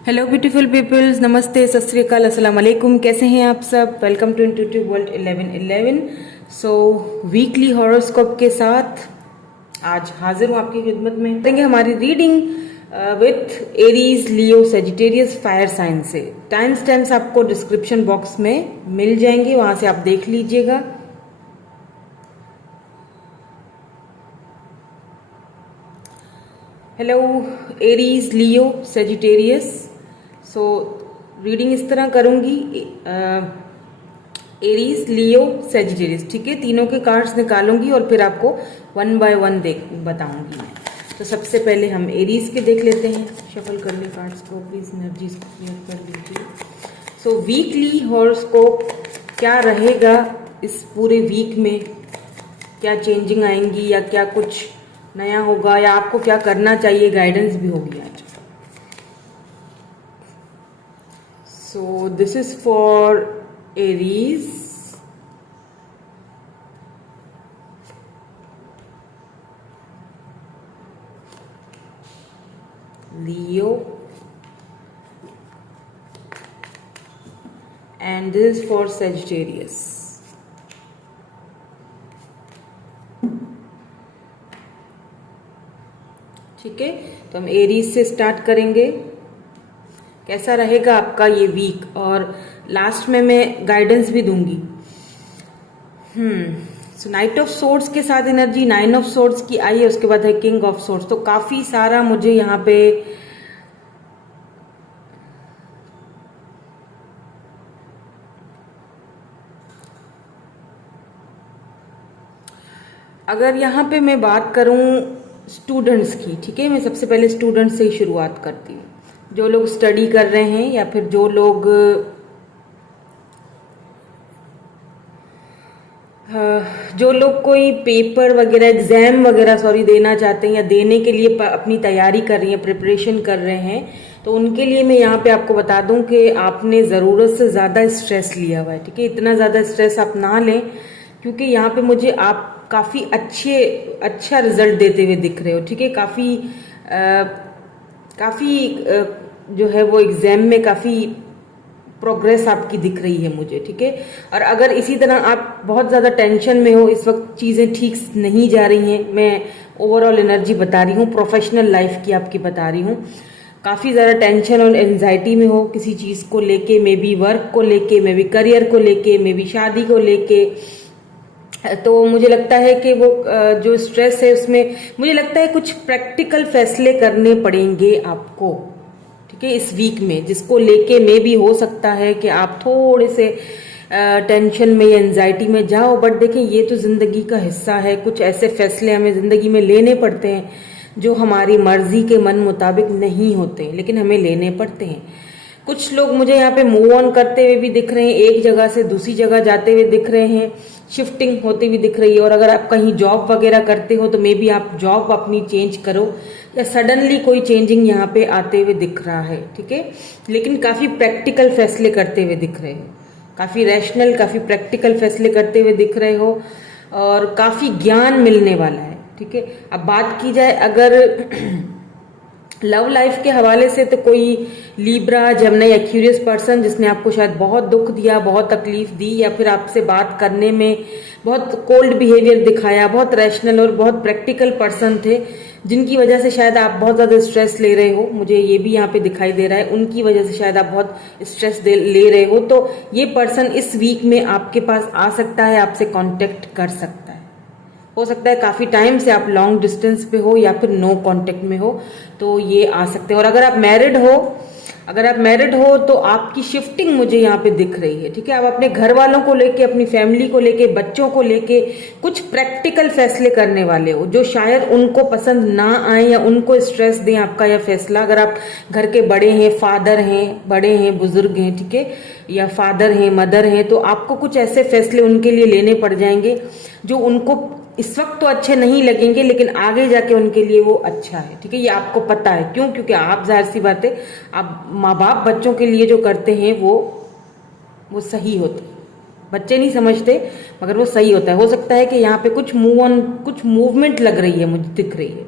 Hello beautiful peoples, नमस्ते, सत श्री अकाल, अस्सलाम वालेकुम। कैसे हैं आप सब? Welcome to intuitive world 1111। So weekly horoscope के साथ आज हाजिर हूँ आपकी खिदमत में। करेंगे हमारी reading with Aries, Leo, Sagittarius, fire sign से। टाइम स्टैम्प्स आपको डिस्क्रिप्शन बॉक्स में मिल जाएंगे, वहां से आप देख लीजिएगा। Hello Aries, Leo, Sagittarius. So reading इस तरह करूंगी, एरीज, लियो, सेजिटेरियस, ठीक है। तीनों के कार्ड्स निकालूंगी और फिर आपको वन बाय वन बताऊंगी मैं। तो सबसे पहले हम एरीज के देख लेते हैं। शफल कर ले कार्ड्स को, प्लीज एनर्जीज को क्लियर कर लीजिए। सो वीकली हॉरोस्कोप क्या रहेगा इस पूरे वीक में, क्या चेंजिंग आएंगी या क्या कुछ नया होगा या आपको क्या करना चाहिए, गाइडेंस भी होगी आज। So this is for Aries, Leo, and this is for Sagittarius. ठीक है, तो हम एरीज से स्टार्ट करेंगे। कैसा रहेगा आपका ये वीक, और लास्ट में मैं गाइडेंस भी दूंगी। सो नाइट ऑफ सोर्ड्स के साथ एनर्जी 9 ऑफ सोर्ड्स की आई है, उसके बाद है किंग ऑफ सोर्ड्स। तो काफी सारा मुझे यहाँ पे अगर यहाँ पे मैं बात करूं स्टूडेंट्स की, ठीक है, मैं सबसे पहले स्टूडेंट्स से ही शुरुआत करती हूँ। जो लोग स्टडी कर रहे हैं या फिर जो लोग कोई पेपर वगैरह, एग्जाम वगैरह देना चाहते हैं या देने के लिए अपनी तैयारी कर रही हैं, प्रिपरेशन कर रहे हैं, तो उनके लिए मैं यहाँ पे आपको बता दूं कि आपने ज़रूरत से ज़्यादा स्ट्रेस लिया हुआ है, ठीक है। इतना ज़्यादा स्ट्रेस आप ना लें, क्योंकि यहाँ पे मुझे आप काफ़ी अच्छा रिजल्ट देते हुए दिख रहे हो, ठीक है। काफ़ी जो है वो एग्जाम में काफ़ी प्रोग्रेस आपकी दिख रही है मुझे, ठीक है। और अगर इसी तरह आप बहुत ज़्यादा टेंशन में हो, इस वक्त चीज़ें ठीक नहीं जा रही हैं, मैं ओवरऑल एनर्जी बता रही हूँ, प्रोफेशनल लाइफ की आपकी बता रही हूँ, काफ़ी ज़्यादा टेंशन और एंजाइटी में हो किसी चीज़ को लेके, मे बी वर्क को लेके, मे बी करियर को लेके, मे बी शादी को लेके, तो मुझे लगता है कि वो जो स्ट्रेस है उसमें मुझे लगता है कुछ प्रैक्टिकल फैसले करने पड़ेंगे आपको, ठीक है, इस वीक में, जिसको लेके में भी हो सकता है कि आप थोड़े से टेंशन में या एंजाइटी में जाओ। बट देखें, ये तो जिंदगी का हिस्सा है। कुछ ऐसे फैसले हमें जिंदगी में लेने पड़ते हैं जो हमारी मर्जी के मन मुताबिक नहीं होते, लेकिन हमें लेने पड़ते हैं। कुछ लोग मुझे यहाँ पे मूव ऑन करते हुए भी दिख रहे हैं, एक जगह से दूसरी जगह जाते हुए दिख रहे हैं, शिफ्टिंग होती हुई दिख रही है। और अगर आप कहीं जॉब वगैरह करते हो तो मे बी आप जॉब अपनी चेंज करो, या सडनली कोई चेंजिंग यहाँ पे आते हुए दिख रहा है, ठीक है। लेकिन काफी प्रैक्टिकल फैसले करते हुए दिख रहे हो, काफी रैशनल, काफी प्रैक्टिकल फैसले करते हुए दिख रहे हो, और काफी ज्ञान मिलने वाला है, ठीक है। अब बात की जाए अगर लव लाइफ के हवाले से, तो कोई लीब्रा, जेमिनी, एक्यूरियस पर्सन जिसने आपको शायद बहुत दुख दिया, बहुत तकलीफ दी, या फिर आपसे बात करने में बहुत कोल्ड बिहेवियर दिखाया, बहुत रैशनल और बहुत प्रैक्टिकल पर्सन थे, जिनकी वजह से शायद आप बहुत ज्यादा स्ट्रेस ले रहे हो, मुझे ये भी यहाँ पे दिखाई दे रहा है। उनकी वजह से शायद आप बहुत स्ट्रेस ले रहे हो, तो ये पर्सन इस वीक में आपके पास आ सकता है, आपसे कांटेक्ट कर सकता है। हो सकता है काफी टाइम से आप लॉन्ग डिस्टेंस पे हो या फिर नो कांटेक्ट में हो, तो ये आ सकते हैं। और अगर आप मैरिड हो तो आपकी शिफ्टिंग मुझे यहाँ पे दिख रही है, ठीक है। आप अपने घर वालों को लेके, अपनी फैमिली को लेके, बच्चों को लेके कुछ प्रैक्टिकल फैसले करने वाले हो, जो शायद उनको पसंद ना आए या उनको स्ट्रेस दें आपका यह फैसला। अगर आप घर के बड़े हैं, फादर हैं, बड़े हैं, बुजुर्ग हैं, ठीक है, या फादर हैं, मदर हैं, तो आपको कुछ ऐसे फैसले उनके लिए लेने पड़ जाएंगे जो उनको इस वक्त तो अच्छे नहीं लगेंगे, लेकिन आगे जाके उनके लिए वो अच्छा है, ठीक है। ये आपको पता है, क्यों? क्योंकि आप, जाहिर सी बात है, आप माँ बाप बच्चों के लिए जो करते हैं वो सही होता है। बच्चे नहीं समझते, मगर वो सही होता है। हो सकता है कि यहाँ पे कुछ मूवमेंट लग रही है, मुझे दिख रही है।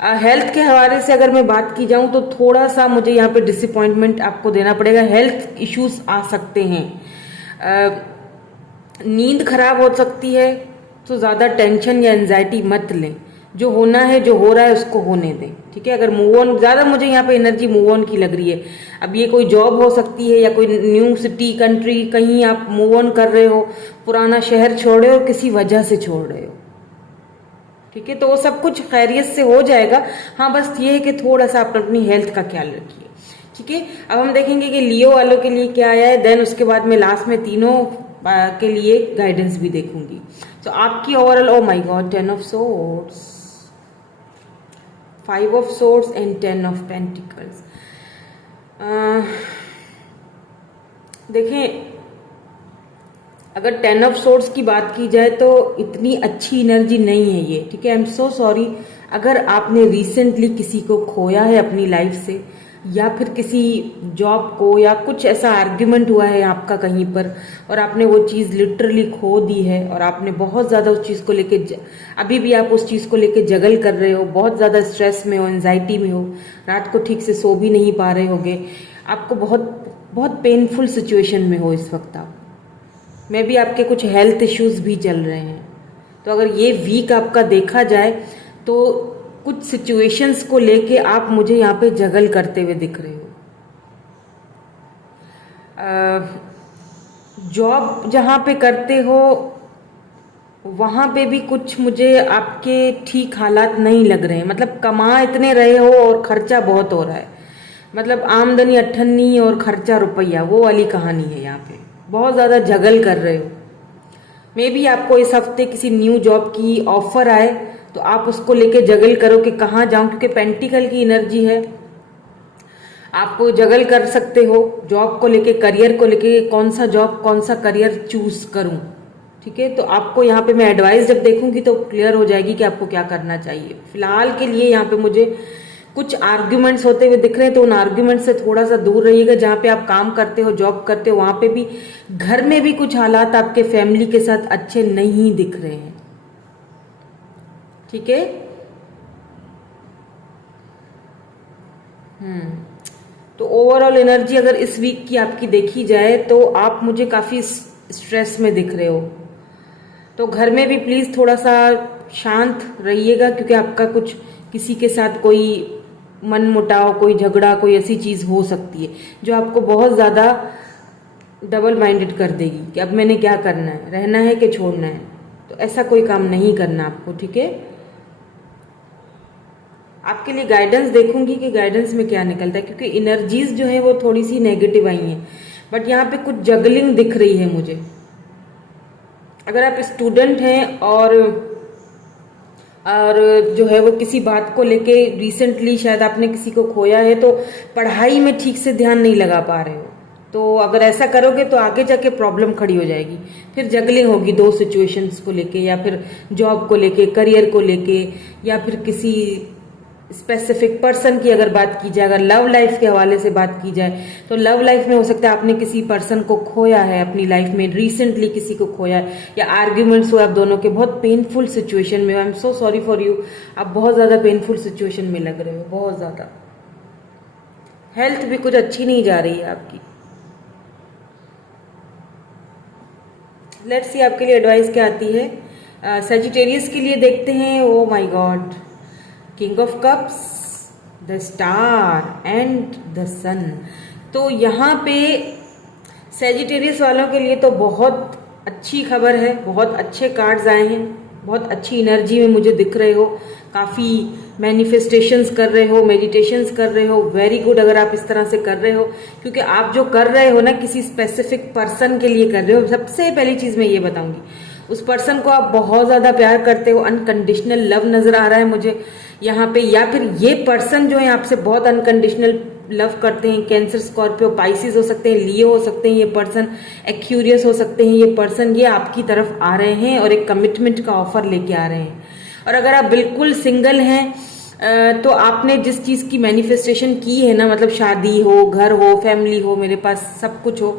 हेल्थ के हवाले से अगर मैं बात की जाऊं तो थोड़ा सा मुझे यहाँ पे डिसअपॉइंटमेंट आपको देना पड़ेगा। हेल्थ इश्यूज आ सकते हैं, नींद खराब हो सकती है, तो ज्यादा टेंशन या एंजाइटी मत लें। जो होना है, जो हो रहा है उसको होने दें, ठीक है। अगर मूव ऑन, ज्यादा मुझे यहाँ पे एनर्जी मूव ऑन की लग रही है। अब ये कोई जॉब हो सकती है या कोई न्यू सिटी, कंट्री, कहीं आप मूव ऑन कर रहे हो, पुराना शहर छोड़ रहे हो, किसी वजह से छोड़ रहे हो, ठीक है। तो वो सब कुछ खैरियत से हो जाएगा। हाँ, बस ये है कि थोड़ा सा आप अपनी हेल्थ का ख्याल रखिए, ठीक है। अब हम देखेंगे कि लियो वालों के लिए क्या आया है, देन उसके बाद में लास्ट में तीनों के लिए गाइडेंस भी देखूंगी। तो आपकी overall, O my God, 10 of swords, 5 of swords and 10 of pentacles. देखें, अगर 10 ऑफ सोर्ड्स की बात की जाए तो इतनी अच्छी एनर्जी नहीं है ये, ठीक है। आई एम सो सॉरी अगर आपने रिसेंटली किसी को खोया है अपनी लाइफ से, या फिर किसी जॉब को, या कुछ ऐसा आर्ग्यूमेंट हुआ है आपका कहीं पर और आपने वो चीज लिटरली खो दी है और आपने बहुत ज्यादा उस चीज को लेके अभी भी आप उस चीज को लेके जगल कर रहे हो, बहुत ज्यादा स्ट्रेस में हो, एंजाइटी में हो, रात को ठीक से सो भी नहीं पा रहे होगे, आपको बहुत बहुत पेनफुल सिचुएशन में हो इस वक्त आप, मे भी आपके कुछ हेल्थ इश्यूज भी चल रहे हैं। तो अगर ये वीक आपका देखा जाए तो कुछ सिचुएशंस को लेके आप मुझे यहाँ पे जगल करते हुए दिख रहे हो। जॉब जहाँ पे करते हो वहाँ पे भी कुछ मुझे आपके ठीक हालात नहीं लग रहे हैं। मतलब कमा इतने रहे हो और खर्चा बहुत हो रहा है, मतलब आमदनी अट्ठन्नी और खर्चा रुपया, वो वाली कहानी है। यहाँ पे बहुत ज़्यादा जगल कर रहे हो। मे बी आपको इस हफ्ते किसी न्यू जॉब की ऑफर आए तो आप उसको लेके जगल करो कि कहाँ जाऊं, क्योंकि पेंटिकल की एनर्जी है। आप जगल कर सकते हो जॉब को लेके, करियर को लेके, कौन सा जॉब, कौन सा करियर चूज करूं, ठीक है। तो आपको यहाँ पे मैं एडवाइस जब देखूंगी तो क्लियर हो जाएगी कि आपको क्या करना चाहिए। फिलहाल के लिए यहाँ पे मुझे कुछ आर्ग्यूमेंट्स होते हुए दिख रहे हैं, तो उन आर्ग्यूमेंट से थोड़ा सा दूर रहिएगा। जहाँ पे आप काम करते हो, जॉब करते हो, वहां पे भी, घर में भी कुछ हालात आपके फैमिली के साथ अच्छे नहीं दिख रहे हैं, ठीक है। तो ओवरऑल एनर्जी अगर इस वीक की आपकी देखी जाए तो आप मुझे काफी स्ट्रेस में दिख रहे हो। तो घर में भी प्लीज थोड़ा सा शांत रहिएगा, क्योंकि आपका कुछ किसी के साथ कोई मन मुटाव, कोई झगड़ा, कोई ऐसी चीज हो सकती है जो आपको बहुत ज्यादा डबल माइंडेड कर देगी कि अब मैंने क्या करना है, रहना है कि छोड़ना है। तो ऐसा कोई काम नहीं करना आपको, ठीक है। आपके लिए गाइडेंस देखूंगी कि गाइडेंस में क्या निकलता है, क्योंकि एनर्जीज जो है वो थोड़ी सी नेगेटिव आई हैं, बट यहाँ पे कुछ जगलिंग दिख रही है मुझे। अगर आप स्टूडेंट हैं और जो है वो किसी बात को लेके रिसेंटली शायद आपने किसी को खोया है, तो पढ़ाई में ठीक से ध्यान नहीं लगा पा रहे हो, तो अगर ऐसा करोगे तो आगे जाके प्रॉब्लम खड़ी हो जाएगी। फिर जगलिंग होगी दो सिचुएशंस को लेके, या फिर जॉब को लेके, करियर को लेके, या फिर किसी स्पेसिफिक पर्सन की अगर बात की जाए, अगर लव लाइफ के हवाले से बात की जाए तो लव लाइफ में हो सकता है आपने किसी पर्सन को खोया है अपनी लाइफ में, रिसेंटली किसी को खोया है, या आर्ग्यूमेंट्स हुए आप दोनों के, बहुत पेनफुल सिचुएशन में। I am so sorry for you, आप बहुत ज्यादा पेनफुल सिचुएशन में लग रहे हो, बहुत ज्यादा। हेल्थ भी कुछ अच्छी नहीं जा रही है आपकी। लेट्स सी आपके लिए एडवाइस क्या आती है। सजिटेरियस के लिए देखते हैं। Oh my god, king of cups, the star and the sun. तो यहाँ पे सजिटेरियस वालों के लिए तो बहुत अच्छी खबर है, बहुत अच्छे कार्ड्स आए हैं, बहुत अच्छी एनर्जी में मुझे दिख रहे हो, काफी मैनिफेस्टेशंस कर रहे हो, मेडिटेशंस कर रहे हो। वेरी गुड अगर आप इस तरह से कर रहे हो, क्योंकि आप जो कर रहे हो ना किसी स्पेसिफिक पर्सन के लिए कर रहे हो। सबसे पहली चीज मैं ये बताऊंगी, उस पर्सन को आप बहुत ज्यादा प्यार करते हो, अनकंडीशनल लव नजर आ रहा है मुझे यहाँ पे। या फिर ये पर्सन जो है आपसे बहुत अनकंडीशनल लव करते हैं। कैंसर, स्कॉर्पियो, पाइसिस हो सकते हैं, लियो हो सकते हैं ये पर्सन, एक्यूरियस हो सकते हैं ये पर्सन। ये आपकी तरफ आ रहे हैं और एक कमिटमेंट का ऑफर लेके आ रहे हैं। और अगर आप बिल्कुल सिंगल हैं तो आपने जिस चीज की मैनिफेस्टेशन की है ना, मतलब शादी हो, घर हो, फैमिली हो, मेरे पास सब कुछ हो,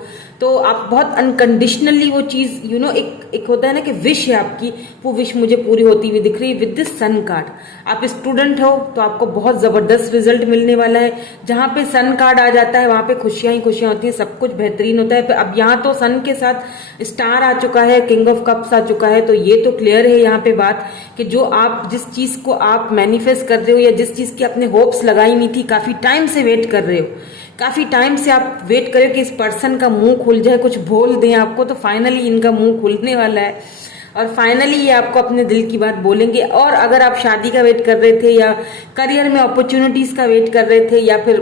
तो आप बहुत अनकंडीशनली वो चीज एक होता है ना कि विश है आपकी, वो विश मुझे पूरी होती हुई दिख रही है विद दिस सन कार्ड। आप स्टूडेंट हो तो आपको बहुत जबरदस्त रिजल्ट मिलने वाला है। जहां पे सन कार्ड आ जाता है वहां पे खुशियां ही खुशियां होती हैं, सब कुछ बेहतरीन होता है। अब यहाँ तो सन के साथ स्टार आ चुका है, किंग ऑफ कप्स आ चुका है, तो ये तो क्लियर है यहाँ पे बात कि जो आप जिस चीज को आप मैनिफेस्ट कर रहे हो या जिस चीज की आपने होप्स लगाई हुई थी, काफी टाइम से वेट कर रहे हो, काफी टाइम से आप वेट करें कि इस पर्सन का मुंह खुल जाए, कुछ बोल दें आपको, तो फाइनली इनका मुंह खुलने वाला है और फाइनली ये आपको अपने दिल की बात बोलेंगे। और अगर आप शादी का वेट कर रहे थे या करियर में अपॉर्चुनिटीज का वेट कर रहे थे या फिर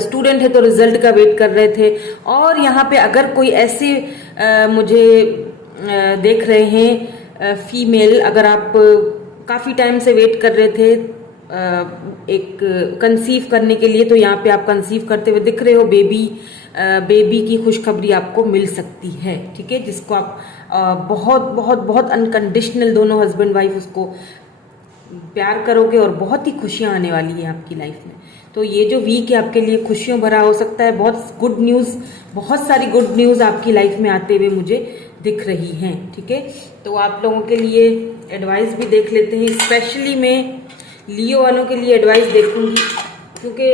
स्टूडेंट है तो रिजल्ट का वेट कर रहे थे, और यहाँ पे अगर कोई ऐसे मुझे देख रहे हैं फीमेल, अगर आप काफी टाइम से वेट कर रहे थे एक कंसीव करने के लिए, तो यहाँ पे आप कंसीव करते हुए दिख रहे हो। बेबी की खुशखबरी आपको मिल सकती है, ठीक है, जिसको आप बहुत बहुत बहुत अनकंडीशनल दोनों हस्बैंड वाइफ उसको प्यार करोगे और बहुत ही खुशियां आने वाली है आपकी लाइफ में। तो ये जो वीक है आपके लिए खुशियों भरा हो सकता है। बहुत गुड न्यूज, बहुत सारी गुड न्यूज आपकी लाइफ में आते हुए मुझे दिख रही हैं, ठीक है। तो आप लोगों के लिए एडवाइस भी देख लेते हैं, स्पेशली मैं लियो वालों के लिए एडवाइस देखूंगी क्योंकि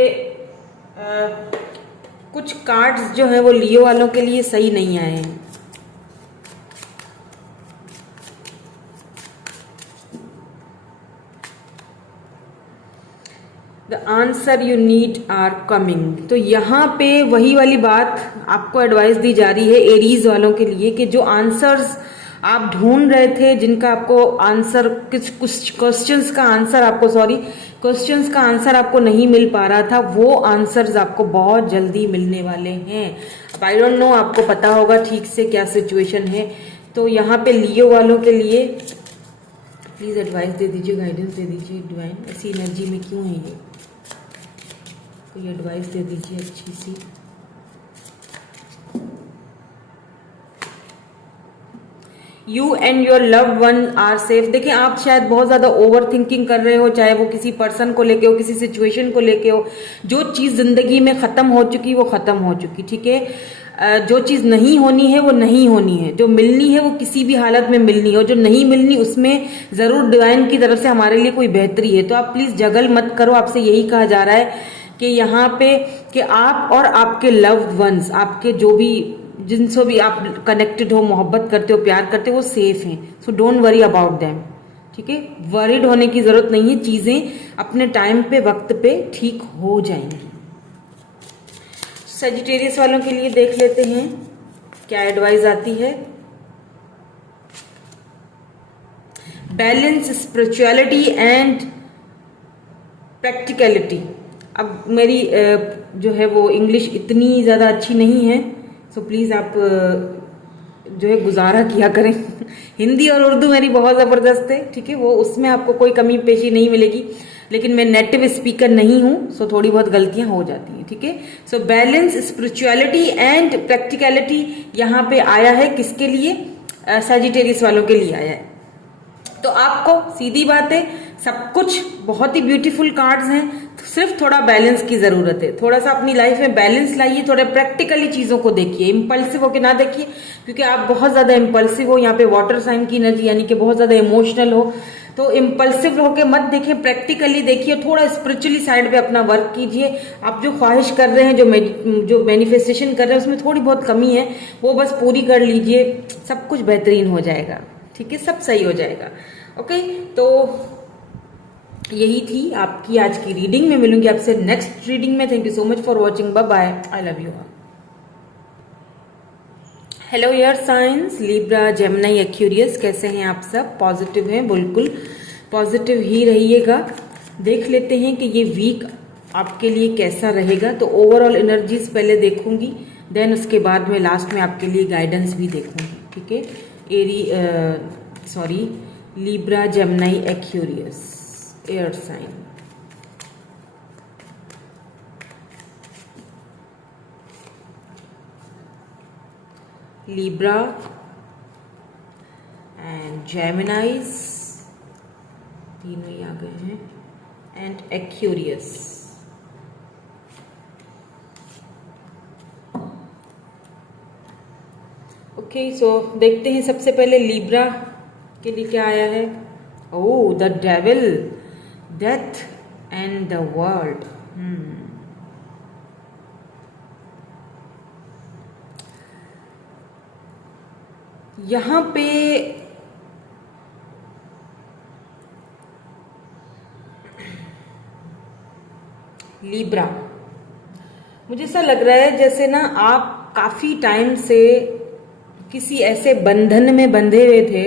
कुछ कार्ड्स जो है वो लियो वालों के लिए सही नहीं आए हैं। The answer you need are coming. तो यहाँ पे वही वाली बात आपको एडवाइस दी जा रही है एरीज वालों के लिए कि जो आंसर्स आप ढूंढ रहे थे, जिनका आपको आंसर कुछ क्वेश्चंस का आंसर आपको क्वेश्चंस का आंसर आपको नहीं मिल पा रहा था, वो आंसर्स आपको बहुत जल्दी मिलने वाले हैं। अब आई डोंट नो आपको पता होगा ठीक से क्या सिचुएशन है। तो यहाँ पे लियो वालों के लिए प्लीज एडवाइस दे दीजिए, गाइडेंस दे दीजिए डिवाइन, ऐसी एनर्जी में क्यों है ये, कोई एडवाइस दे दीजिए अच्छी सी। You and your loved one are safe. देखिए आप शायद बहुत ज्यादा ओवर थिंकिंग कर रहे हो, चाहे वो किसी पर्सन को लेके हो, किसी सिचुएशन को लेके हो। जो चीज जिंदगी में खत्म हो चुकी वो खत्म हो चुकी, ठीक है। जो चीज नहीं होनी है वो नहीं होनी है, जो मिलनी है वो किसी भी हालत में मिलनी है, और जो नहीं मिलनी उसमें जरूर डिवाइन की तरफ से हमारे लिए कोई बेहतरी है। तो आप प्लीज जगल मत करो, आपसे यही कहा जा रहा है कि यहाँ पे कि आप और आपके लव्ड वंस, आपके जो भी जिनसे भी आप कनेक्टेड हो, मोहब्बत करते हो, प्यार करते हो, वो सेफ हैं। So don't worry about them, ठीक है। वरीड होने की जरूरत नहीं है, चीजें अपने टाइम पे वक्त पे ठीक हो जाएंगी। सजिटेरियस वालों के लिए देख लेते हैं क्या एडवाइस आती है। Balance spirituality and practicality. अब मेरी जो है वो इंग्लिश इतनी ज्यादा अच्छी नहीं है, तो प्लीज आप जो है गुजारा किया करें। हिंदी और उर्दू मेरी बहुत जबरदस्त है, ठीक है, वो उसमें आपको कोई कमी पेशी नहीं मिलेगी, लेकिन मैं नेटिव स्पीकर नहीं हूं, सो थोड़ी बहुत गलतियां हो जाती हैं, ठीक है। So balance spirituality and practicality यहाँ पे आया है, किसके लिए, सजिटेरियस वालों के लिए आया है। तो आपको सीधी बात है, सब कुछ बहुत ही ब्यूटीफुल कार्ड्स हैं, सिर्फ थोड़ा बैलेंस की जरूरत है। थोड़ा सा अपनी लाइफ में बैलेंस लाइए, थोड़ा प्रैक्टिकली चीजों को देखिए, इंपल्सिव होके ना देखिए, क्योंकि आप बहुत ज्यादा इंपल्सिव हो। यहाँ पे वाटर साइन की एनर्जी, यानी कि बहुत ज्यादा इमोशनल हो, तो इंपल्सिव होके मत देखिए, प्रैक्टिकली देखिए, थोड़ा स्पिरिचुअली साइड पे अपना वर्क कीजिए। आप जो ख्वाहिश कर रहे हैं, जो मैनिफेस्टेशन कर रहे हैं, उसमें थोड़ी बहुत कमी है, वो बस पूरी कर लीजिए, सब कुछ बेहतरीन हो जाएगा, ठीक है, सब सही हो जाएगा। ओके, तो यही थी आपकी आज की रीडिंग। में मिलूंगी आपसे नेक्स्ट रीडिंग में। Thank you so much for watching, bye bye, I love you. Hello air signs, Libra, Gemini, Aquarius, कैसे हैं आप सब? पॉजिटिव हैं, बिल्कुल पॉजिटिव ही रहिएगा। देख लेते हैं कि ये वीक आपके लिए कैसा रहेगा। तो ओवरऑल एनर्जीज पहले देखूंगी, देन उसके बाद में लास्ट में आपके लिए गाइडेंस भी देखूंगी, ठीक है। Libra, Gemini, Aquarius, air sign. Libra and Geminis, तीनों ही आ गए हैं, एंड एक्वेरियस। ओके, सो देखते हैं सबसे पहले लिब्रा के लिए क्या आया है। Oh, the devil. Death and the world. यहां पे लिब्रा, मुझे ऐसा लग रहा है जैसे ना आप काफी टाइम से किसी ऐसे बंधन में बंधे हुए थे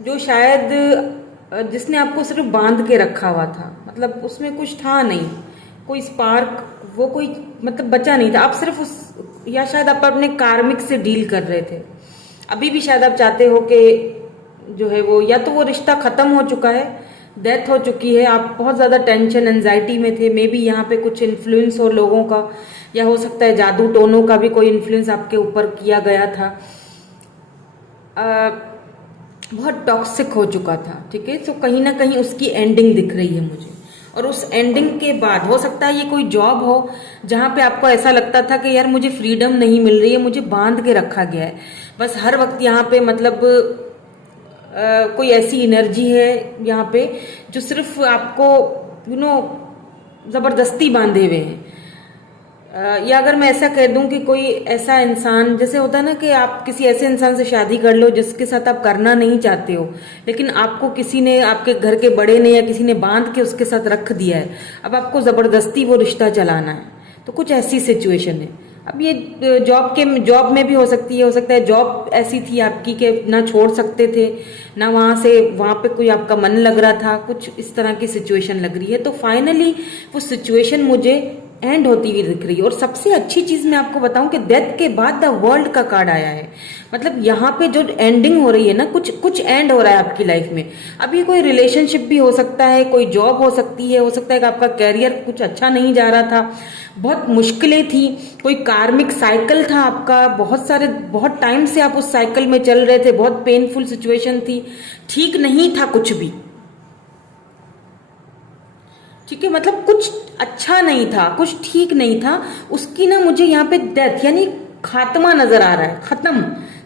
जो शायद जिसने आपको सिर्फ बांध के रखा हुआ था, मतलब उसमें कुछ था नहीं, कोई स्पार्क, वो कोई मतलब बचा नहीं था। आप सिर्फ उस, या शायद आप अपने कार्मिक से डील कर रहे थे। अभी भी शायद आप चाहते हो कि जो है वो, या तो वो रिश्ता खत्म हो चुका है, डेथ हो चुकी है, आप बहुत ज्यादा टेंशन एंजाइटी में थे, मे बी यहाँ पे कुछ इन्फ्लुएंस हो लोगों का, या हो सकता है जादू टोनों का भी कोई इन्फ्लुएंस आपके ऊपर किया गया था। बहुत टॉक्सिक हो चुका था, ठीक है। तो कहीं ना कहीं उसकी एंडिंग दिख रही है मुझे, और उस एंडिंग के बाद हो सकता है ये कोई जॉब हो जहां पे आपको ऐसा लगता था कि यार मुझे फ्रीडम नहीं मिल रही है, मुझे बांध के रखा गया है, बस हर वक्त यहाँ पे मतलब कोई ऐसी एनर्जी है यहाँ पे जो सिर्फ आपको जबरदस्ती बांधे हुए हैं। या अगर मैं ऐसा कह दूं कि कोई ऐसा इंसान, जैसे होता है ना कि आप किसी ऐसे इंसान से शादी कर लो जिसके साथ आप करना नहीं चाहते हो, लेकिन आपको किसी ने, आपके घर के बड़े ने या किसी ने बांध के उसके साथ रख दिया है, अब आपको जबरदस्ती वो रिश्ता चलाना है, तो कुछ ऐसी सिचुएशन है। अब ये जॉब में भी हो सकती है, हो सकता है जॉब ऐसी थी आपकी कि ना छोड़ सकते थे, ना वहां पे कोई आपका मन लग रहा था, कुछ इस तरह की सिचुएशन लग रही है। तो फाइनली वो सिचुएशन मुझे एंड होती हुई दिख रही है। और सबसे अच्छी चीज मैं आपको बताऊं कि डेथ के बाद द वर्ल्ड का कार्ड आया है, मतलब यहाँ पे जो एंडिंग हो रही है ना, कुछ एंड हो रहा है आपकी लाइफ में। अब ये कोई रिलेशनशिप भी हो सकता है, कोई जॉब हो सकती है, हो सकता है कि आपका कैरियर कुछ अच्छा नहीं जा रहा था, बहुत मुश्किलें थी, कोई कार्मिक साइकिल था आपका, बहुत टाइम से आप उस साइकिल में चल रहे थे, बहुत पेनफुल सिचुएशन थी, ठीक नहीं था कुछ भी, ठीक है, मतलब कुछ अच्छा नहीं था, कुछ ठीक नहीं था, उसकी ना मुझे यहाँ पे डेथ यानी खात्मा नजर आ रहा है, खत्म,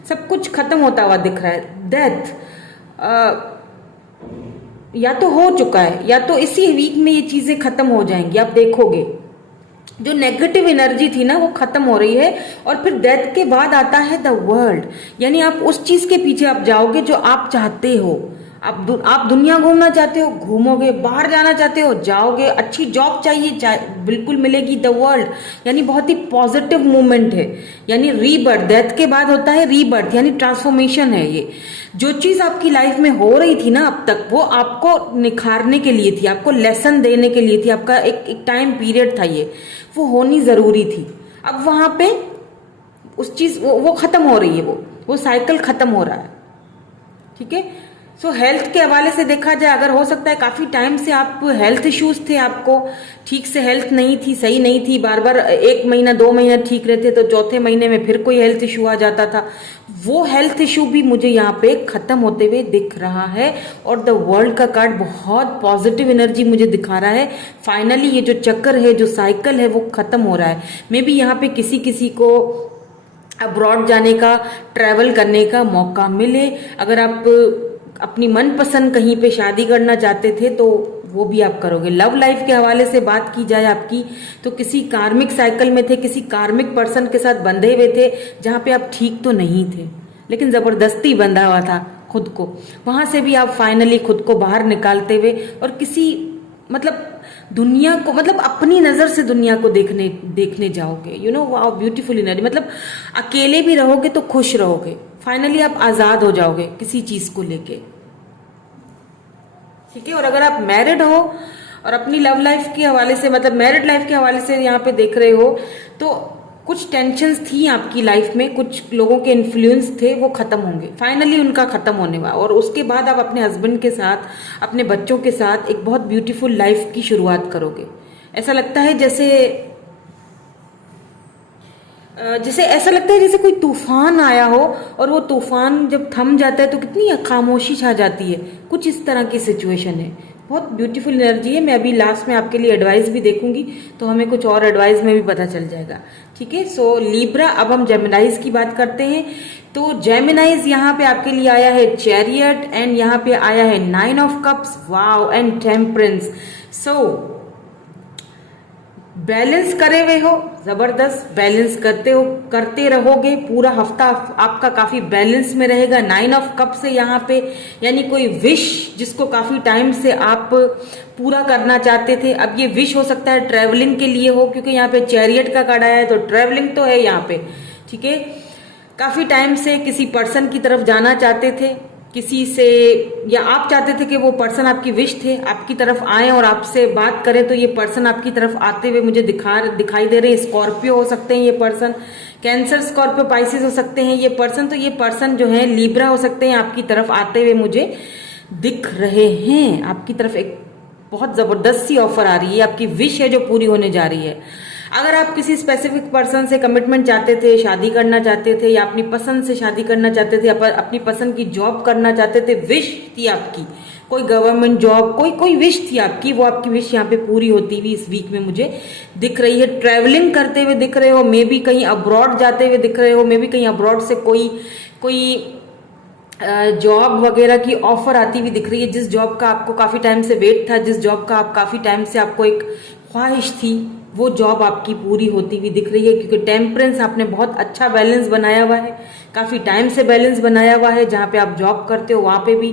सब कुछ खत्म होता हुआ दिख रहा है। डेथ या तो हो चुका है, या तो इसी वीक में ये चीजें खत्म हो जाएंगी। आप देखोगे जो नेगेटिव एनर्जी थी ना वो खत्म हो रही है, और फिर डेथ के बाद आता है द वर्ल्ड, यानी आप उस चीज के पीछे आप जाओगे जो आप चाहते हो। आप दुनिया घूमना चाहते हो, घूमोगे, बाहर जाना चाहते हो, जाओगे, अच्छी जॉब चाहिए, बिल्कुल मिलेगी, द वर्ल्ड, यानी बहुत ही पॉजिटिव मूवमेंट है, यानी रीबर्थ, डेथ के बाद होता है रीबर्थ, यानी ट्रांसफॉर्मेशन है। ये जो चीज आपकी लाइफ में हो रही थी ना अब तक, वो आपको निखारने के लिए थी, आपको लेसन देने के लिए थी, आपका एक टाइम पीरियड था, ये वो होनी जरूरी थी। अब वहां पे उस चीज वो खत्म हो रही है, वो साइकिल खत्म हो रहा है, ठीक है। सो हेल्थ के हवाले से देखा जाए, अगर हो सकता है काफी टाइम से आप हेल्थ इश्यूज थे, आपको ठीक से हेल्थ नहीं थी, सही नहीं थी, बार बार 1 महीना 2 महीना ठीक रहते तो चौथे महीने में फिर कोई हेल्थ इशू आ जाता था, वो हेल्थ इशू भी मुझे यहाँ पे खत्म होते हुए दिख रहा है। और द वर्ल्ड का कार्ड बहुत पॉजिटिव एनर्जी मुझे दिखा रहा है। फाइनली ये जो चक्कर है, जो साइकिल है, वो खत्म हो रहा है। मे बी यहाँ पे किसी को अब्रॉड जाने का, ट्रैवल करने का मौका मिले। अगर आप अपनी मनपसंद कहीं पे शादी करना चाहते थे तो वो भी आप करोगे। लव लाइफ के हवाले से बात की जाए आपकी, तो किसी कार्मिक साइकिल में थे, किसी कार्मिक पर्सन के साथ बंधे हुए थे जहां पे आप ठीक तो नहीं थे, लेकिन जबरदस्ती बंधा हुआ था खुद को। वहां से भी आप फाइनली खुद को बाहर निकालते हुए और किसी मतलब दुनिया को, मतलब अपनी नजर से दुनिया को देखने जाओगे। You know, wow, beautiful energy. मतलब अकेले भी रहोगे तो खुश रहोगे, फाइनली आप आजाद हो जाओगे किसी चीज को लेके, ठीक है। और अगर आप मैरिड हो और अपनी लव लाइफ के हवाले से, मतलब मैरिड लाइफ के हवाले से यहाँ पे देख रहे हो, तो कुछ टेंशन्स थी आपकी लाइफ में, कुछ लोगों के इन्फ्लुएंस थे, वो खत्म होंगे, फाइनली उनका खत्म होने वाला। और उसके बाद आप अपने हस्बैंड के साथ, अपने बच्चों के साथ एक बहुत ब्यूटीफुल लाइफ की शुरुआत करोगे। ऐसा लगता है जैसे ऐसा लगता है जैसे कोई तूफान आया हो, और वो तूफान जब थम जाता है तो कितनी खामोशी छा जाती है, कुछ इस तरह की सिचुएशन है। बहुत ब्यूटीफुल एनर्जी है। मैं अभी लास्ट में आपके लिए एडवाइस भी देखूंगी, तो हमें कुछ और एडवाइस में भी पता चल जाएगा। ठीक है, सो लिब्रा, अब हम जेमिनाइज की बात करते हैं। तो जेमिनाइज यहाँ पे आपके लिए आया है चैरियट, एंड यहाँ पे आया है 9 of cups, wow, and temperance. So balance करे हुए हो, जबरदस्त बैलेंस करते रहोगे, पूरा हफ्ता आपका काफी बैलेंस में रहेगा। 9 ऑफ कप से यहाँ पे, यानी कोई विश जिसको काफी टाइम से आप पूरा करना चाहते थे, अब ये विश हो सकता है ट्रेवलिंग के लिए हो, क्योंकि यहाँ पे चैरियट का कार्ड आया है, तो ट्रेवलिंग तो है यहाँ पे। ठीक है, काफी टाइम से किसी पर्सन की तरफ जाना चाहते थे, किसी से, या आप चाहते थे कि वो पर्सन आपकी विश थे आपकी तरफ आए और आपसे बात करें, तो ये पर्सन आपकी तरफ आते हुए मुझे दिखाई दे रहे हैं। स्कॉर्पियो हो सकते हैं ये पर्सन, कैंसर, स्कॉर्पियो, पाइसिस हो सकते हैं ये पर्सन। तो ये पर्सन जो है लिब्रा हो सकते हैं, आपकी तरफ आते हुए मुझे दिख रहे हैं। आपकी तरफ एक बहुत जबरदस्त सी ऑफर आ रही है, आपकी विश है जो पूरी होने जा रही है। अगर आप किसी स्पेसिफिक पर्सन से कमिटमेंट चाहते थे, शादी करना चाहते थे, या अपनी पसंद से शादी करना चाहते थे, अपनी पसंद की जॉब करना चाहते थे, विश थी आपकी कोई गवर्नमेंट जॉब, कोई विश थी आपकी, वो आपकी विश यहाँ पे पूरी होती हुई इस वीक में मुझे दिख रही है। ट्रैवलिंग करते हुए दिख रहे हो, मे बी कहीं अब्रॉड जाते हुए दिख रहे हो, मे बी कहीं अब्रॉड से कोई जॉब वगैरह की ऑफर आती हुई दिख रही है। जिस जॉब का आपको काफी टाइम से वेट था, जिस जॉब का आप काफी टाइम से आपको एक ख्वाहिश थी, वो जॉब आपकी पूरी होती हुई दिख रही है। क्योंकि टेम्परेंस, आपने बहुत अच्छा बैलेंस बनाया हुआ है, काफी टाइम से बैलेंस बनाया हुआ है। जहाँ पे आप जॉब करते हो वहां पे भी,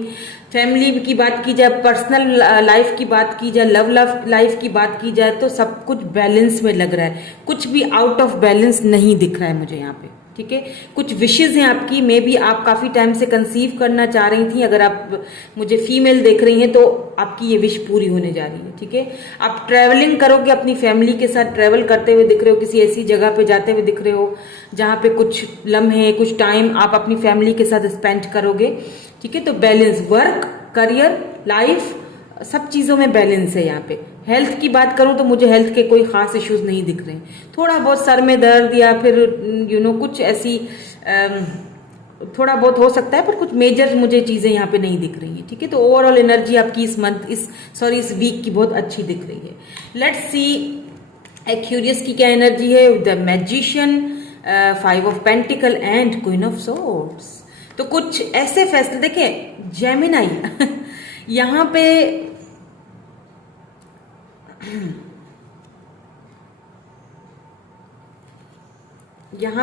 फैमिली की बात की जाए, पर्सनल लाइफ की बात की जाए, लव लाइफ की बात की जाए, तो सब कुछ बैलेंस में लग रहा है, कुछ भी आउट ऑफ बैलेंस नहीं दिख रहा है मुझे यहाँ पे। ठीक है, कुछ विशेज हैं आपकी, मे बी आप काफी टाइम से कंसीव करना चाह रही थी। अगर आप मुझे फीमेल देख रही हैं तो आपकी ये विश पूरी होने जा रही है। ठीक है, आप ट्रैवलिंग करोगे, अपनी फैमिली के साथ ट्रैवल करते हुए दिख रहे हो, किसी ऐसी जगह पे जाते हुए दिख रहे हो जहां पे कुछ लम्हे, कुछ टाइम आप अपनी फैमिली के साथ स्पेंड करोगे। ठीक है, तो बैलेंस, वर्क, करियर, लाइफ, सब चीजों में बैलेंस है यहाँ पे। हेल्थ की बात करूं तो मुझे हेल्थ के कोई खास इश्यूज नहीं दिख रहे हैं। थोड़ा बहुत सर में दर्द या फिर कुछ ऐसी थोड़ा बहुत हो सकता है, पर कुछ मेजर मुझे चीजें यहाँ पे नहीं दिख रही है। ठीक है, तो ओवरऑल एनर्जी आपकी इस वीक की बहुत अच्छी दिख रही है। लेट्स सी एक्यूरियस की क्या एनर्जी है। The magician, 5 of pentacle and queen of swords. तो कुछ ऐसे फैसले, देखें जेमिनाई यहाँ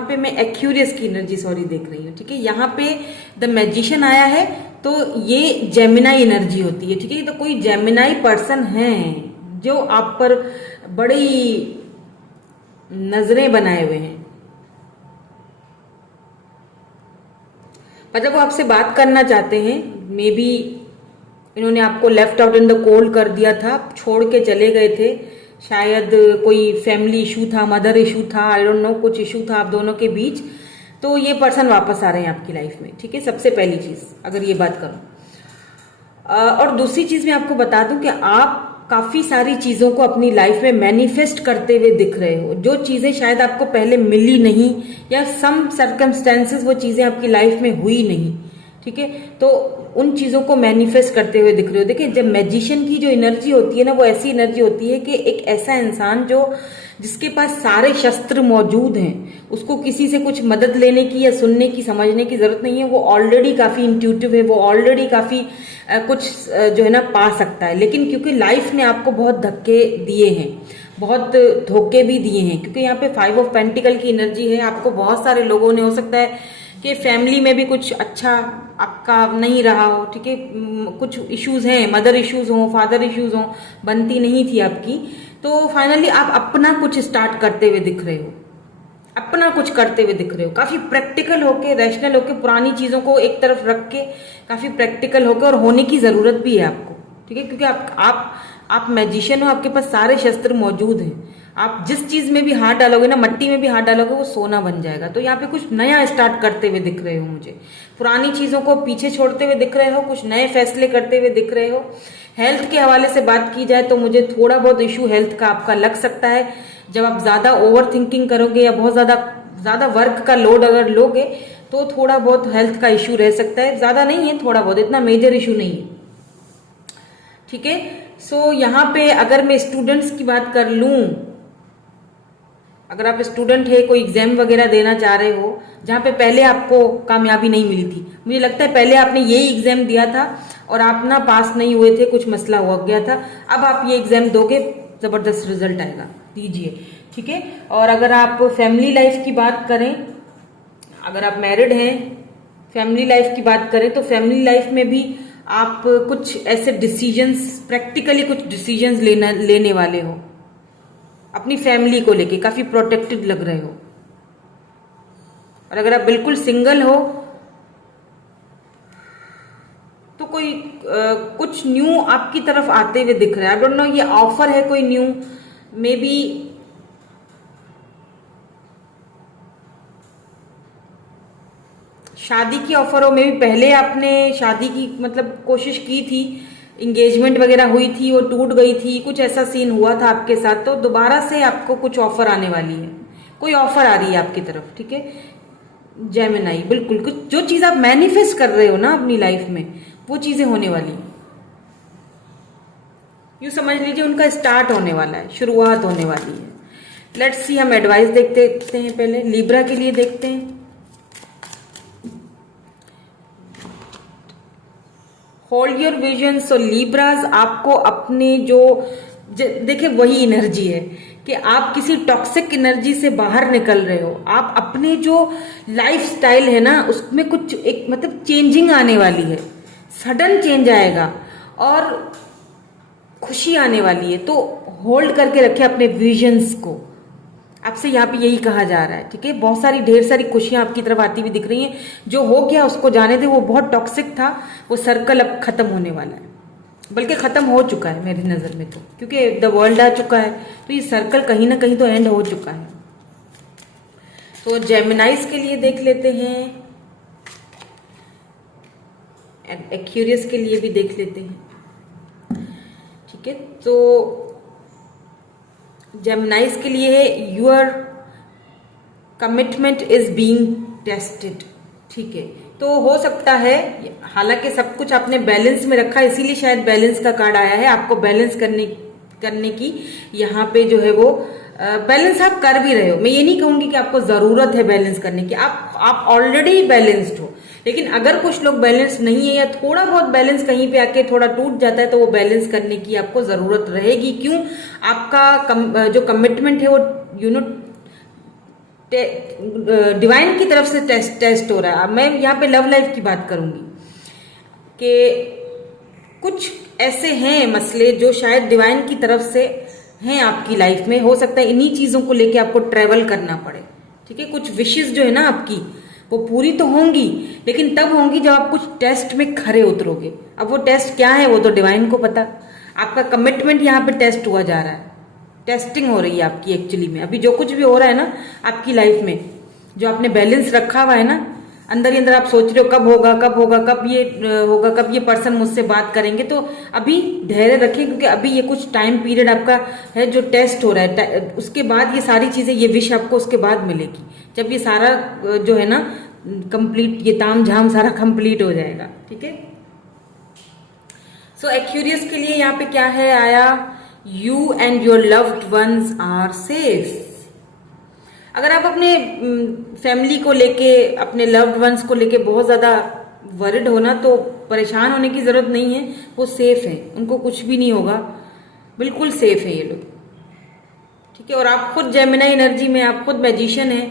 पे मैं एक्यूरियस की एनर्जी देख रही हूँ। ठीक है, यहाँ पे द मैजिशियन आया है, तो ये जेमिनाई एनर्जी होती है। ठीक है, तो कोई जेमिनाई पर्सन है जो आप पर बड़ी नजरें बनाए हुए हैं, मतलब वो आपसे बात करना चाहते हैं। मे बी इन्होंने आपको left out in the cold कर दिया था, छोड़ के चले गए थे, शायद कोई फैमिली इशू था, मदर इशू था, आई डोंट नो, कुछ इशू था आप दोनों के बीच, तो ये पर्सन वापस आ रहे हैं आपकी लाइफ में। ठीक है, सबसे पहली चीज अगर ये बात करूं। और दूसरी चीज मैं आपको बता दूं कि आप काफी सारी चीजों को अपनी लाइफ में मैनिफेस्ट करते हुए दिख रहे हो, जो चीजें शायद आपको पहले मिली नहीं, या सम सर्कमस्टेंसेस वो चीजें आपकी लाइफ में हुई नहीं। ठीक है, तो उन चीजों को मैनिफेस्ट करते हुए दिख रहे हो। देखिए, जब मैजिशियन की जो एनर्जी होती है ना, वो ऐसी एनर्जी होती है कि एक ऐसा इंसान जिसके पास सारे शस्त्र मौजूद हैं, उसको किसी से कुछ मदद लेने की या सुनने की, समझने की जरूरत नहीं है। वो ऑलरेडी काफी इंट्यूटिव है, वो ऑलरेडी काफी कुछ जो है ना पा सकता है। लेकिन क्योंकि लाइफ ने आपको बहुत धक्के दिए हैं, बहुत धोखे भी दिए हैं, क्योंकि यहाँ पे 5 ऑफ पेंटिकल की एनर्जी है, आपको बहुत सारे लोगों ने, हो सकता है कि फैमिली में भी कुछ अच्छा आपका नहीं रहा हो। ठीक है, कुछ इश्यूज हैं, मदर इश्यूज हो, फादर इश्यूज हो, बनती नहीं थी आपकी, तो फाइनली आप अपना कुछ स्टार्ट करते हुए दिख रहे हो, अपना कुछ करते हुए दिख रहे हो, काफी प्रैक्टिकल होके, रैशनल होके, पुरानी चीजों को एक तरफ रख के काफी प्रैक्टिकल होके, और होने की जरूरत भी है आपको। ठीक है, क्योंकि आप मैजिशियन हो, आपके पास सारे शस्त्र मौजूद हैं। आप जिस चीज में भी हाथ डालोगे ना, मट्टी में भी हाथ डालोगे, वो सोना बन जाएगा। तो यहाँ पे कुछ नया स्टार्ट करते हुए दिख रहे हो मुझे, पुरानी चीजों को पीछे छोड़ते हुए दिख रहे हो, कुछ नए फैसले करते हुए दिख रहे हो। हेल्थ के हवाले से बात की जाए तो मुझे थोड़ा बहुत इशू हेल्थ का आपका लग सकता है। जब आप ज्यादा ओवर थिंकिंग करोगे या बहुत ज्यादा वर्क का लोड अगर लोगे, तो थोड़ा बहुत हेल्थ का इशू रह सकता है। ज्यादा नहीं है, थोड़ा बहुत, इतना मेजर इशू नहीं है। ठीक है, सो यहाँ पे अगर मैं स्टूडेंट्स की बात कर लूं, अगर आप स्टूडेंट है, कोई एग्जाम वगैरह देना चाह रहे हो जहाँ पे पहले आपको कामयाबी नहीं मिली थी, मुझे लगता है पहले आपने यही एग्जाम दिया था और आप ना पास नहीं हुए थे, कुछ मसला हो गया था, अब आप ये एग्जाम दोगे, जबरदस्त रिजल्ट आएगा, दीजिए, ठीक है। और अगर आप फैमिली लाइफ की बात करें, अगर आप मैरिड हैं, फैमिली लाइफ की बात करें तो फैमिली लाइफ में भी आप कुछ ऐसे डिसीजंस, प्रैक्टिकली कुछ डिसीजंस लेने वाले हो, अपनी फैमिली को लेके काफी प्रोटेक्टेड लग रहे हो। और अगर आप बिल्कुल सिंगल हो तो कोई कुछ न्यू आपकी तरफ आते हुए दिख रहा है, आई डोंट नो, ये ऑफर है कोई न्यू, मे बी शादी की ऑफर हो, मे बी पहले आपने शादी की मतलब कोशिश की थी, इंगेजमेंट वगैरह हुई थी, वो टूट गई थी, कुछ ऐसा सीन हुआ था आपके साथ, तो दोबारा से आपको कुछ ऑफर आने वाली है, कोई ऑफर आ रही है आपकी तरफ, ठीक है। जेमिनाई, बिल्कुल कुछ जो चीज आप मैनिफेस्ट कर रहे हो ना अपनी लाइफ में, वो चीजें होने वाली, यूं समझ लीजिए उनका स्टार्ट होने वाला है, शुरुआत होने वाली है। लेट्स सी, हम एडवाइस देखते हैं, पहले लिब्रा के लिए देखते हैं। Hold your vision. So Libras, आपको अपने जो देखिए वही एनर्जी है कि आप किसी टॉक्सिक एनर्जी से बाहर निकल रहे हो, आप अपने जो लाइफ स्टाइल है ना उसमें कुछ एक मतलब चेंजिंग आने वाली है, सडन चेंज आएगा और खुशी आने वाली है। तो होल्ड करके रखे अपने विजन्स को, आपसे यहाँ पे यही कहा जा रहा है, ठीक है। बहुत सारी ढेर सारी खुशियां आपकी तरफ आती हुई दिख रही हैं, जो हो गया उसको जाने दे, वो बहुत टॉक्सिक था, वो सर्कल अब खत्म होने वाला है, बल्कि खत्म हो चुका है मेरी नजर में, तो क्योंकि द वर्ल्ड आ चुका है, तो ये सर्कल कहीं ना कहीं तो एंड हो चुका है। तो जेमिनाइज के लिए देख लेते हैं, एक्यूरियस के लिए भी देख लेते हैं, ठीक है। तो जेमिनाइज के लिए है, your commitment is being tested, ठीक है। तो हो सकता है, हालांकि सब कुछ आपने बैलेंस में रखा, इसीलिए शायद बैलेंस का कार्ड आया है, आपको बैलेंस करने की यहाँ पे जो है वो बैलेंस आप कर भी रहे हो। मैं ये नहीं कहूंगी कि आपको जरूरत है बैलेंस करने की, आप ऑलरेडी बैलेंस्ड हो, लेकिन अगर कुछ लोग बैलेंस नहीं है या थोड़ा बहुत बैलेंस कहीं पे आके थोड़ा टूट जाता है, तो वो बैलेंस करने की आपको जरूरत रहेगी। क्यों? आपका जो कमिटमेंट है वो डिवाइन की तरफ से टेस्ट हो रहा है। मैं यहाँ पे लव लाइफ की बात करूंगी कि कुछ ऐसे हैं मसले जो शायद डिवाइन की तरफ से हैं आपकी लाइफ में, हो सकता है इन्हीं चीजों को लेके आपको ट्रेवल करना पड़े, ठीक है। कुछ विशेष जो है ना आपकी, वो पूरी तो होंगी, लेकिन तब होंगी जब आप कुछ टेस्ट में खरे उतरोगे। अब वो टेस्ट क्या है वो तो डिवाइन को पता। आपका कमिटमेंट यहाँ पे टेस्ट हुआ जा रहा है, टेस्टिंग हो रही है आपकी एक्चुअली में। अभी जो कुछ भी हो रहा है ना आपकी लाइफ में, जो आपने बैलेंस रखा हुआ है ना, अंदर ही अंदर आप सोच रहे हो कब होगा, कब ये पर्सन मुझसे बात करेंगे, तो अभी धैर्य रखें, क्योंकि अभी ये कुछ टाइम पीरियड आपका है जो टेस्ट हो रहा है। उसके बाद ये सारी चीजें, ये विश आपको उसके बाद मिलेगी, जब ये सारा जो है ना कंप्लीट, ये ताम झाम सारा कंप्लीट हो जाएगा, ठीक है। सो एक्यूरियस के लिए यहाँ पे क्या है आया, you and your loved ones are safe. अगर आप अपने फैमिली को लेके, अपने लव्ड वंस को लेके बहुत ज्यादा वरिड हो ना, तो परेशान होने की जरूरत नहीं है, वो सेफ है, उनको कुछ भी नहीं होगा, बिल्कुल सेफ है ये लोग, ठीक है। और आप खुद जेमिनी एनर्जी में, आप खुद मैजिशियन है,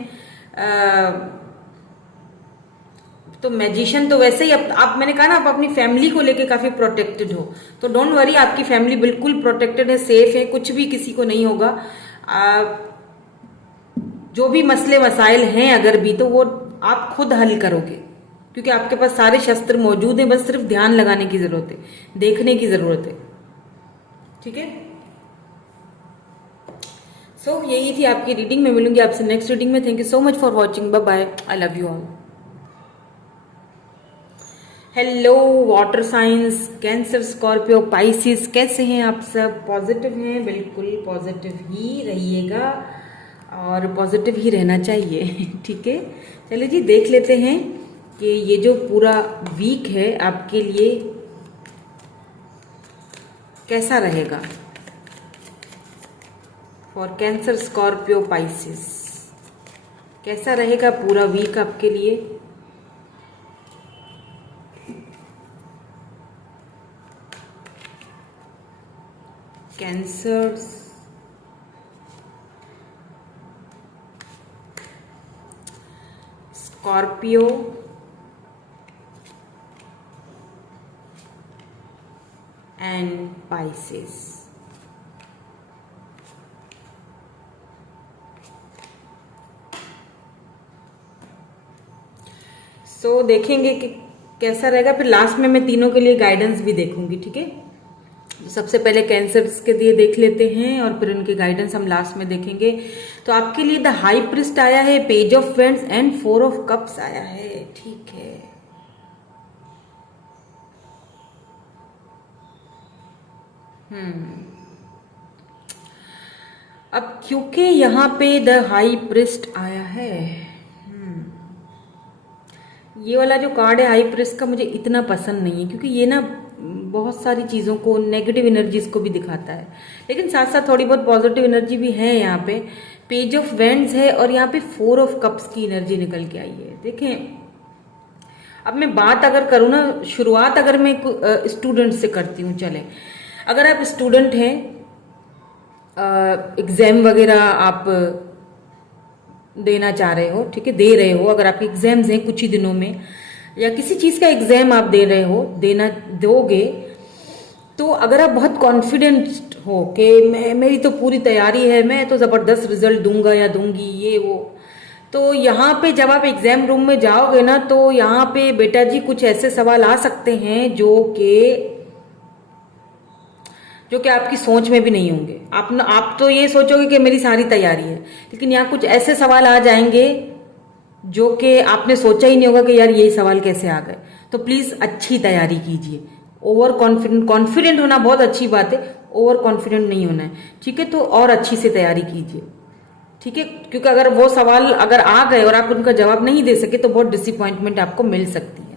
तो मैजिशियन तो वैसे ही आप मैंने कहा ना, आप अपनी फैमिली को लेके काफी प्रोटेक्टेड हो, तो डोंट वरी, आपकी फैमिली बिल्कुल प्रोटेक्टेड है, सेफ है, कुछ भी किसी को नहीं होगा। जो भी मसले मसाइल हैं अगर भी, तो वो आप खुद हल करोगे, क्योंकि आपके पास सारे शस्त्र मौजूद हैं, बस सिर्फ ध्यान लगाने की जरूरत है, देखने की जरूरत है, ठीक है। सो यही थी आपकी रीडिंग। मैं मिलूंगी आपसे नेक्स्ट रीडिंग में। Thank you so much for watching, bye bye, I love you all. Hello water signs, Cancer, Scorpio, Pisces, कैसे हैं आप सब? पॉजिटिव हैं? बिल्कुल पॉजिटिव ही रहिएगा और पॉजिटिव ही रहना चाहिए, ठीक है। चलिए जी, देख लेते हैं कि ये जो पूरा वीक है आपके लिए कैसा रहेगा फॉर कैंसर, स्कॉर्पियो, पाइसिस? कैसा रहेगा पूरा वीक आपके लिए? Cancer, Scorpio and Pisces. So देखेंगे कि कैसा रहेगा, फिर लास्ट में मैं तीनों के लिए गाइडेंस भी देखूंगी, ठीक है। सबसे पहले कैंसर्स के लिए देख लेते हैं और फिर उनके गाइडेंस हम लास्ट में देखेंगे। तो आपके लिए द हाई प्रिस्ट आया है, page of vends and 4 of cups आया है, ठीक है। अब क्योंकि यहां पे द हाई प्रिस्ट आया है, ये वाला जो कार्ड है हाई प्रिस्ट का मुझे इतना पसंद नहीं है, क्योंकि ये ना बहुत सारी चीज़ों को, नेगेटिव एनर्जीज को भी दिखाता है, लेकिन साथ साथ थोड़ी बहुत पॉजिटिव एनर्जी भी है। यहाँ पे पेज ऑफ वेंड्स है और यहाँ पे 4 ऑफ कप्स की एनर्जी निकल के आई है। देखें, अब मैं बात अगर करूँ ना, शुरुआत अगर मैं स्टूडेंट से करती हूँ, चले, अगर आप स्टूडेंट हैं, एग्जाम वगैरह आप देना चाह रहे हो, ठीक है, दे रहे हो, अगर आपके एग्जाम्स हैं कुछ ही दिनों में, या किसी चीज का एग्जाम आप दे रहे हो, देना दोगे, तो अगर आप बहुत कॉन्फिडेंट हो कि मेरी तो पूरी तैयारी है, मैं तो जबरदस्त रिजल्ट दूंगा या दूंगी, ये वो, तो यहाँ पे जब आप एग्जाम रूम में जाओगे ना, तो यहाँ पे बेटा जी कुछ ऐसे सवाल आ सकते हैं जो कि आपकी सोच में भी नहीं होंगे। आप तो ये सोचोगे कि मेरी सारी तैयारी है, लेकिन यहाँ कुछ ऐसे सवाल आ जाएंगे जो कि आपने सोचा ही नहीं होगा कि यार ये सवाल कैसे आ गए। तो प्लीज अच्छी तैयारी कीजिए। ओवर कॉन्फिडेंट होना बहुत अच्छी बात है, ओवर कॉन्फिडेंट नहीं होना है, ठीक है। तो और अच्छी से तैयारी कीजिए, ठीक है, क्योंकि अगर वो सवाल अगर आ गए और आप उनका जवाब नहीं दे सके तो बहुत डिसअपॉइंटमेंट आपको मिल सकती है।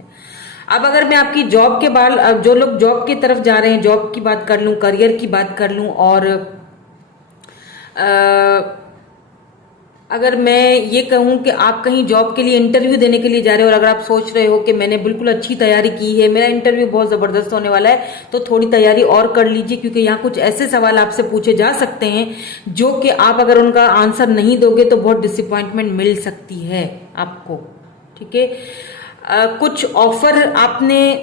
अब अगर मैं आपकी जॉब के बाद, जो लोग जॉब की तरफ जा रहे हैं, जॉब की बात कर लूं, करियर की बात कर लूं, और अगर मैं ये कहूं कि आप कहीं जॉब के लिए इंटरव्यू देने के लिए जा रहे हो और अगर आप सोच रहे हो कि मैंने बिल्कुल अच्छी तैयारी की है, मेरा इंटरव्यू बहुत जबरदस्त होने वाला है, तो थोड़ी तैयारी और कर लीजिए, क्योंकि यहाँ कुछ ऐसे सवाल आपसे पूछे जा सकते हैं जो कि आप अगर उनका आंसर नहीं दोगे तो बहुत डिसअपॉइंटमेंट मिल सकती है आपको, ठीक है। कुछ ऑफर आपने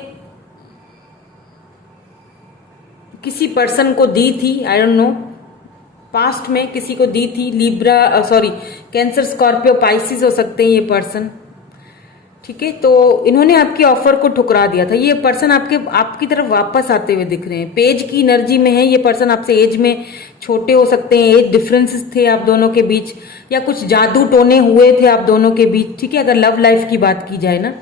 किसी पर्सन को दी थी, आई डोंट नो, पास्ट में किसी को दी थी, Libra, sorry, cancer, Scorpio, Pisces हो सकते हैं ये पर्सन, ठीक है। तो इन्होंने आपकी ऑफर को ठुकरा दिया था। ये पर्सन आपकी तरफ वापस आते हुए दिख रहे हैं, पेज की एनर्जी में है। ये पर्सन आपसे एज में छोटे हो सकते हैं, एज डिफरेंसेस थे आप दोनों के बीच, या कुछ जादू टोने हुए थे आप दोनों के बीच, ठीक है। अगर लव लाइफ की बात की जाए ना,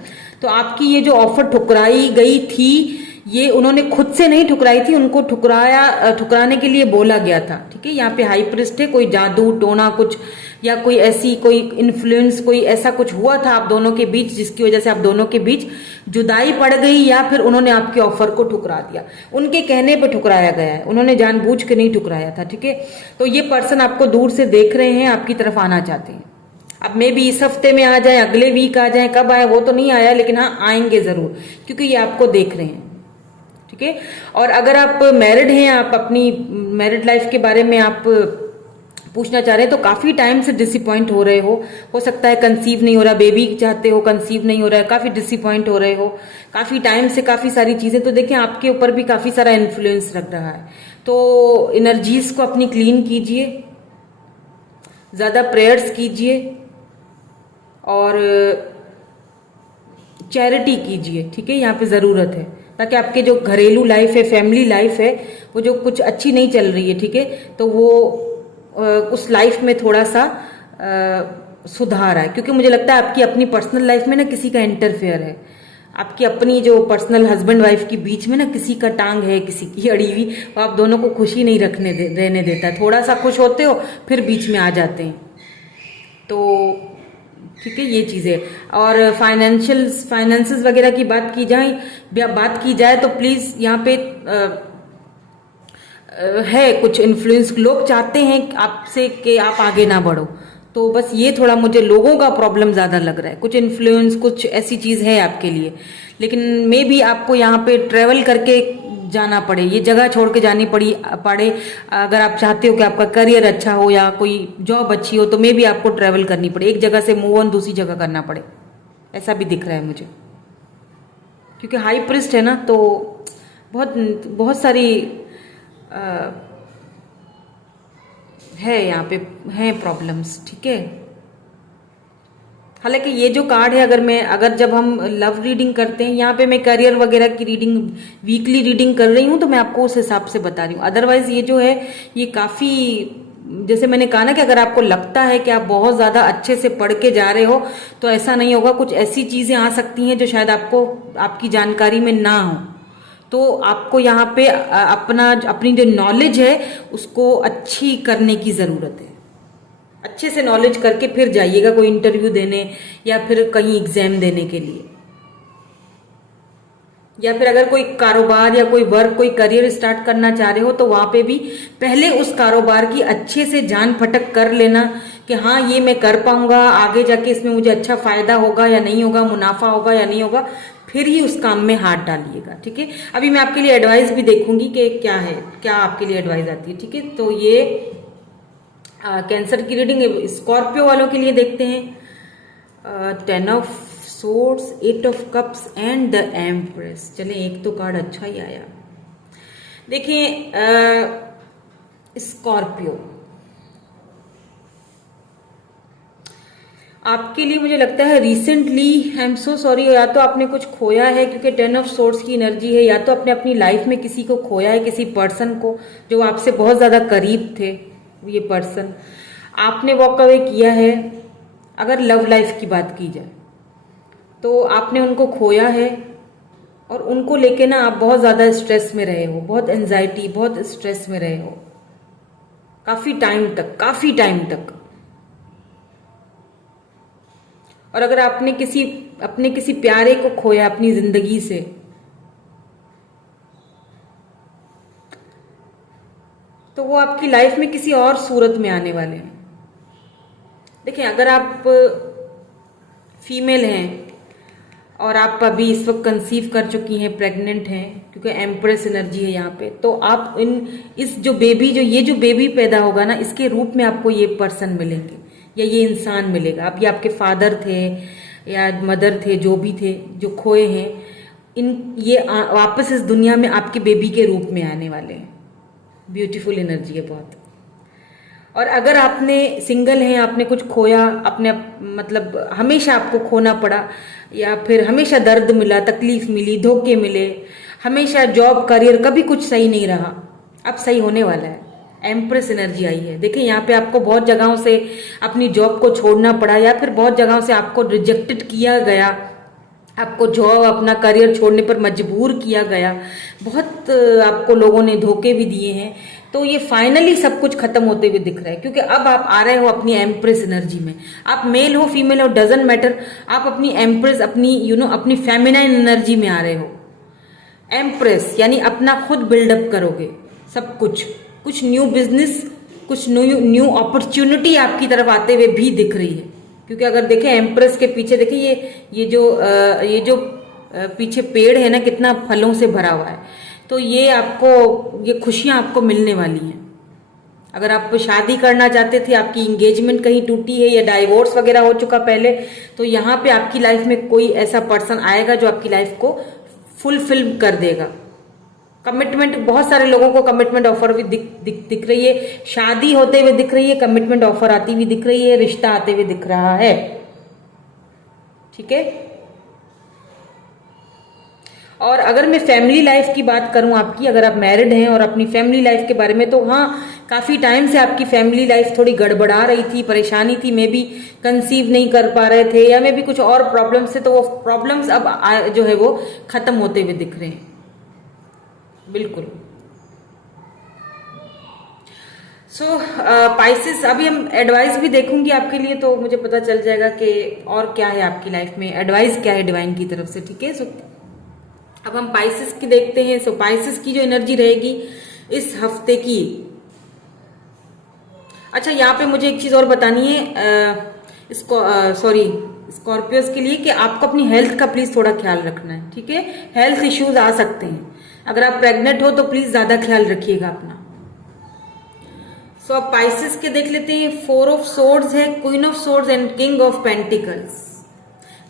तो आपकी ये जो ऑफर ठुकराई गई थी, ये उन्होंने खुद से नहीं ठुकराई थी, उनको ठुकराने के लिए बोला गया था, ठीक है। यहाँ पे हाई प्रिस्ट है, कोई जादू टोना कुछ, या कोई ऐसी कोई इन्फ्लुएंस, कोई ऐसा कुछ हुआ था आप दोनों के बीच जिसकी वजह से आप दोनों के बीच जुदाई पड़ गई, या फिर उन्होंने आपकी ऑफर को ठुकरा दिया। उनके कहने पे ठुकराया गया है, उन्होंने जानबूझ के नहीं ठुकराया था, ठीक है। तो ये पर्सन आपको दूर से देख रहे हैं, आपकी तरफ आना चाहते हैं। अब मे भी इस हफ्ते में आ जाए, अगले वीक आ जाए, कब आए वो तो नहीं आया, लेकिन हाँ आएंगे जरूर, क्योंकि ये आपको देख रहे हैं, ठीक है। और अगर आप मैरिड हैं, आप अपनी मैरिड लाइफ के बारे में आप पूछना चाह रहे हैं, तो काफी टाइम से डिसअपॉइंट हो रहे हो सकता है कंसीव नहीं हो रहा, बेबी चाहते हो, कंसीव नहीं हो रहा है, काफी डिसअपॉइंट हो रहे हो काफी टाइम से, काफी सारी चीजें। तो देखिए आपके ऊपर भी काफी सारा इन्फ्लुएंस रख रहा है, तो एनर्जीज को अपनी क्लीन कीजिए, ज्यादा प्रेयर्स कीजिए और चैरिटी कीजिए, ठीक है। यहाँ पे जरूरत है, ताकि आपके जो घरेलू लाइफ है, फैमिली लाइफ है, वो जो कुछ अच्छी नहीं चल रही है, ठीक है, तो वो उस लाइफ में थोड़ा सा सुधार आए। क्योंकि मुझे लगता है आपकी अपनी पर्सनल लाइफ में ना किसी का इंटरफेयर है, आपकी अपनी जो पर्सनल हस्बैंड वाइफ के बीच में ना किसी का टांग है, किसी की अड़ी हुई, वो आप दोनों को खुशी नहीं रहने देता है। थोड़ा सा खुश होते हो फिर बीच में आ जाते हैं, तो ठीक है ये चीजें। और फाइनेंसेस वगैरह की बात की जाए तो प्लीज यहाँ पे है कुछ इन्फ्लुएंस, लोग चाहते हैं आपसे कि आप आगे ना बढ़ो। तो बस ये थोड़ा मुझे लोगों का प्रॉब्लम ज़्यादा लग रहा है, कुछ इन्फ्लुएंस, कुछ ऐसी चीज़ है आपके लिए, लेकिन मे बी आपको यहाँ पे ट्रेवल करके जाना पड़े, ये जगह छोड़ के जानी पड़े। अगर आप चाहते हो कि आपका करियर अच्छा हो या कोई जॉब अच्छी हो, तो मे बी आपको ट्रेवल करनी पड़े, एक जगह से मूव ऑन दूसरी जगह करना पड़े, ऐसा भी दिख रहा है मुझे। क्योंकि हाई प्रिस्ट है ना, तो बहुत बहुत सारी है यहाँ पे, है प्रॉब्लम्स, ठीक है। हालांकि ये जो कार्ड है, अगर जब हम लव रीडिंग करते हैं, यहाँ पे मैं करियर वगैरह की रीडिंग, वीकली रीडिंग कर रही हूँ, तो मैं आपको उस हिसाब से बता रही हूँ। अदरवाइज ये जो है, ये काफ़ी, जैसे मैंने कहा ना कि अगर आपको लगता है कि आप बहुत ज़्यादा अच्छे से पढ़ के जा रहे हो, तो ऐसा नहीं होगा। कुछ ऐसी चीज़ें आ सकती हैं जो शायद आपको, आपकी जानकारी में ना हो, तो आपको यहाँ पे अपनी जो नॉलेज है उसको अच्छी करने की ज़रूरत है। अच्छे से नॉलेज करके फिर जाइएगा कोई इंटरव्यू देने या फिर कहीं एग्जाम देने के लिए, या फिर अगर कोई कारोबार या कोई वर्क, कोई करियर स्टार्ट करना चाह रहे हो, तो वहां पे भी पहले उस कारोबार की अच्छे से जान फटक कर लेना कि हाँ ये मैं कर पाऊंगा, आगे जाके इसमें मुझे अच्छा फायदा होगा या नहीं होगा, मुनाफा होगा या नहीं होगा, फिर ही उस काम में हाथ डालिएगा, ठीक है। अभी मैं आपके लिए एडवाइस भी देखूंगी कि क्या है, क्या आपके लिए एडवाइस आती है, ठीक है। तो ये कैंसर की रीडिंग, स्कॉर्पियो वालों के लिए देखते हैं। 10 of swords, 8 of cups and the empress. चले, एक तो कार्ड अच्छा ही आया। देखिए स्कॉर्पियो, आपके लिए मुझे लगता है recently, I am so sorry, या तो आपने कुछ खोया है, क्योंकि 10 ऑफ सोर्ड्स की एनर्जी है, या तो आपने अपनी लाइफ में किसी को खोया है, किसी पर्सन को जो आपसे बहुत ज्यादा करीब थे। ये पर्सन आपने वॉक अवे किया है। अगर लव लाइफ की बात की जाए तो आपने उनको खोया है, और उनको लेके ना आप बहुत ज्यादा स्ट्रेस में रहे हो, बहुत एंजाइटी, बहुत स्ट्रेस में रहे हो काफी टाइम तक। और अगर आपने अपने किसी प्यारे को खोया अपनी जिंदगी से, तो वो आपकी लाइफ में किसी और सूरत में आने वाले हैं। देखिए, अगर आप फीमेल हैं और आप अभी इस वक्त कंसीव कर चुकी हैं, प्रेग्नेंट हैं, क्योंकि एम्प्रेस एनर्जी है यहाँ पे, तो आप ये जो बेबी पैदा होगा ना, इसके रूप में आपको ये पर्सन मिलेंगे या ये इंसान मिलेगा। अब ये आपके फादर थे या मदर थे, जो भी थे, जो खोए हैं, ये वापस इस दुनिया में आपके बेबी के रूप में आने वाले हैं। ब्यूटीफुल एनर्जी है बहुत। और अगर आपने सिंगल हैं, आपने कुछ खोया, आपने मतलब हमेशा आपको खोना पड़ा, या फिर हमेशा दर्द मिला, तकलीफ मिली, धोखे मिले, हमेशा जॉब करियर कभी कुछ सही नहीं रहा, अब सही होने वाला है। एम्प्रेस एनर्जी आई है। देखिए, यहाँ पे आपको बहुत जगहों से अपनी जॉब को छोड़ना पड़ा, या फिर बहुत जगहों से आपको रिजेक्टेड किया गया, आपको जॉब, अपना करियर छोड़ने पर मजबूर किया गया, बहुत आपको लोगों ने धोखे भी दिए हैं। तो ये फाइनली सब कुछ खत्म होते हुए दिख रहा है, क्योंकि अब आप आ रहे हो अपनी एम्प्रेस एनर्जी में। आप मेल हो फीमेल हो, डजंट मैटर, आप अपनी एम्प्रेस, अपनी अपनी फेमिनाइन एनर्जी में आ रहे हो। एम्प्रेस यानी अपना खुद बिल्डअप करोगे सब कुछ न्यू बिजनेस, कुछ न्यू अपॉर्चुनिटी आपकी तरफ आते हुए भी दिख रही है। क्योंकि अगर देखें एम्प्रेस के पीछे, देखिए ये जो पीछे पेड़ है ना, कितना फलों से भरा हुआ है, तो ये खुशियां आपको मिलने वाली हैं। अगर आप शादी करना चाहते थे, आपकी इंगेजमेंट कहीं टूटी है या डाइवोर्स वगैरह हो चुका पहले, तो यहाँ पे आपकी लाइफ में कोई ऐसा पर्सन आएगा जो आपकी लाइफ को फुलफिल कर देगा। कमिटमेंट, बहुत सारे लोगों को कमिटमेंट ऑफर भी दिख रही है, शादी होते हुए दिख रही है, कमिटमेंट ऑफर आती हुई दिख रही है, रिश्ता आते हुए दिख रहा है, ठीक है। और अगर मैं फैमिली लाइफ की बात करूं आपकी, अगर आप मैरिड हैं और अपनी फैमिली लाइफ के बारे में, तो हाँ, काफी टाइम से आपकी फैमिली लाइफ थोड़ी गड़बड़ा रही थी, परेशानी थी, मे बी कंसीव नहीं कर पा रहे थे, या मे बी कुछ और प्रॉब्लम्स थे, तो वो प्रॉब्लम्स अब जो है वो खत्म होते हुए दिख रहे हैं, बिल्कुल। सो पाइसेस, अभी हम एडवाइस भी देखूंगी आपके लिए, तो मुझे पता चल जाएगा कि और क्या है आपकी लाइफ में, एडवाइस क्या है डिवाइन की तरफ से, ठीक है। सो अब हम पाइसेस की देखते हैं। सो पाइसेस की जो एनर्जी रहेगी इस हफ्ते की। अच्छा, यहाँ पे मुझे एक चीज और बतानी है स्कॉर्पियोस के लिए कि आपको अपनी हेल्थ का प्लीज थोड़ा ख्याल रखना है, ठीक है। हेल्थ इश्यूज आ सकते हैं, अगर आप प्रेग्नेंट हो तो प्लीज ज्यादा ख्याल रखिएगा अपना। सो अब पाइसेस के देख लेते हैं। 4 ऑफ सोर्ड्स है, queen of swords and king of pentacles.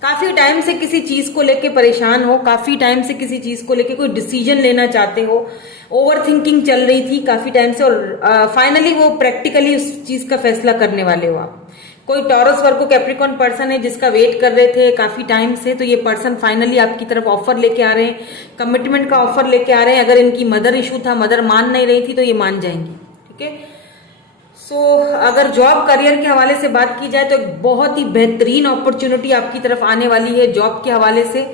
काफी टाइम से किसी चीज को लेके परेशान हो, काफी टाइम से किसी चीज को लेके कोई डिसीजन लेना चाहते हो, ओवर थिंकिंग चल रही थी काफी टाइम से, और फाइनली वो प्रैक्टिकली उस चीज का फैसला करने वाले हो आप। कोई टॉरस वर्गो कैप्रिकॉर्न पर्सन है जिसका वेट कर रहे थे काफी टाइम से, तो ये पर्सन फाइनली आपकी तरफ ऑफर लेके आ रहे हैं, कमिटमेंट का ऑफर लेके आ रहे हैं। अगर इनकी मदर इशू था, मदर मान नहीं रही थी, तो ये मान जाएंगी, ठीक है। सो अगर जॉब करियर के हवाले से बात की जाए तो एक बहुत ही बेहतरीन अपॉर्चुनिटी आपकी तरफ आने वाली है जॉब के हवाले से।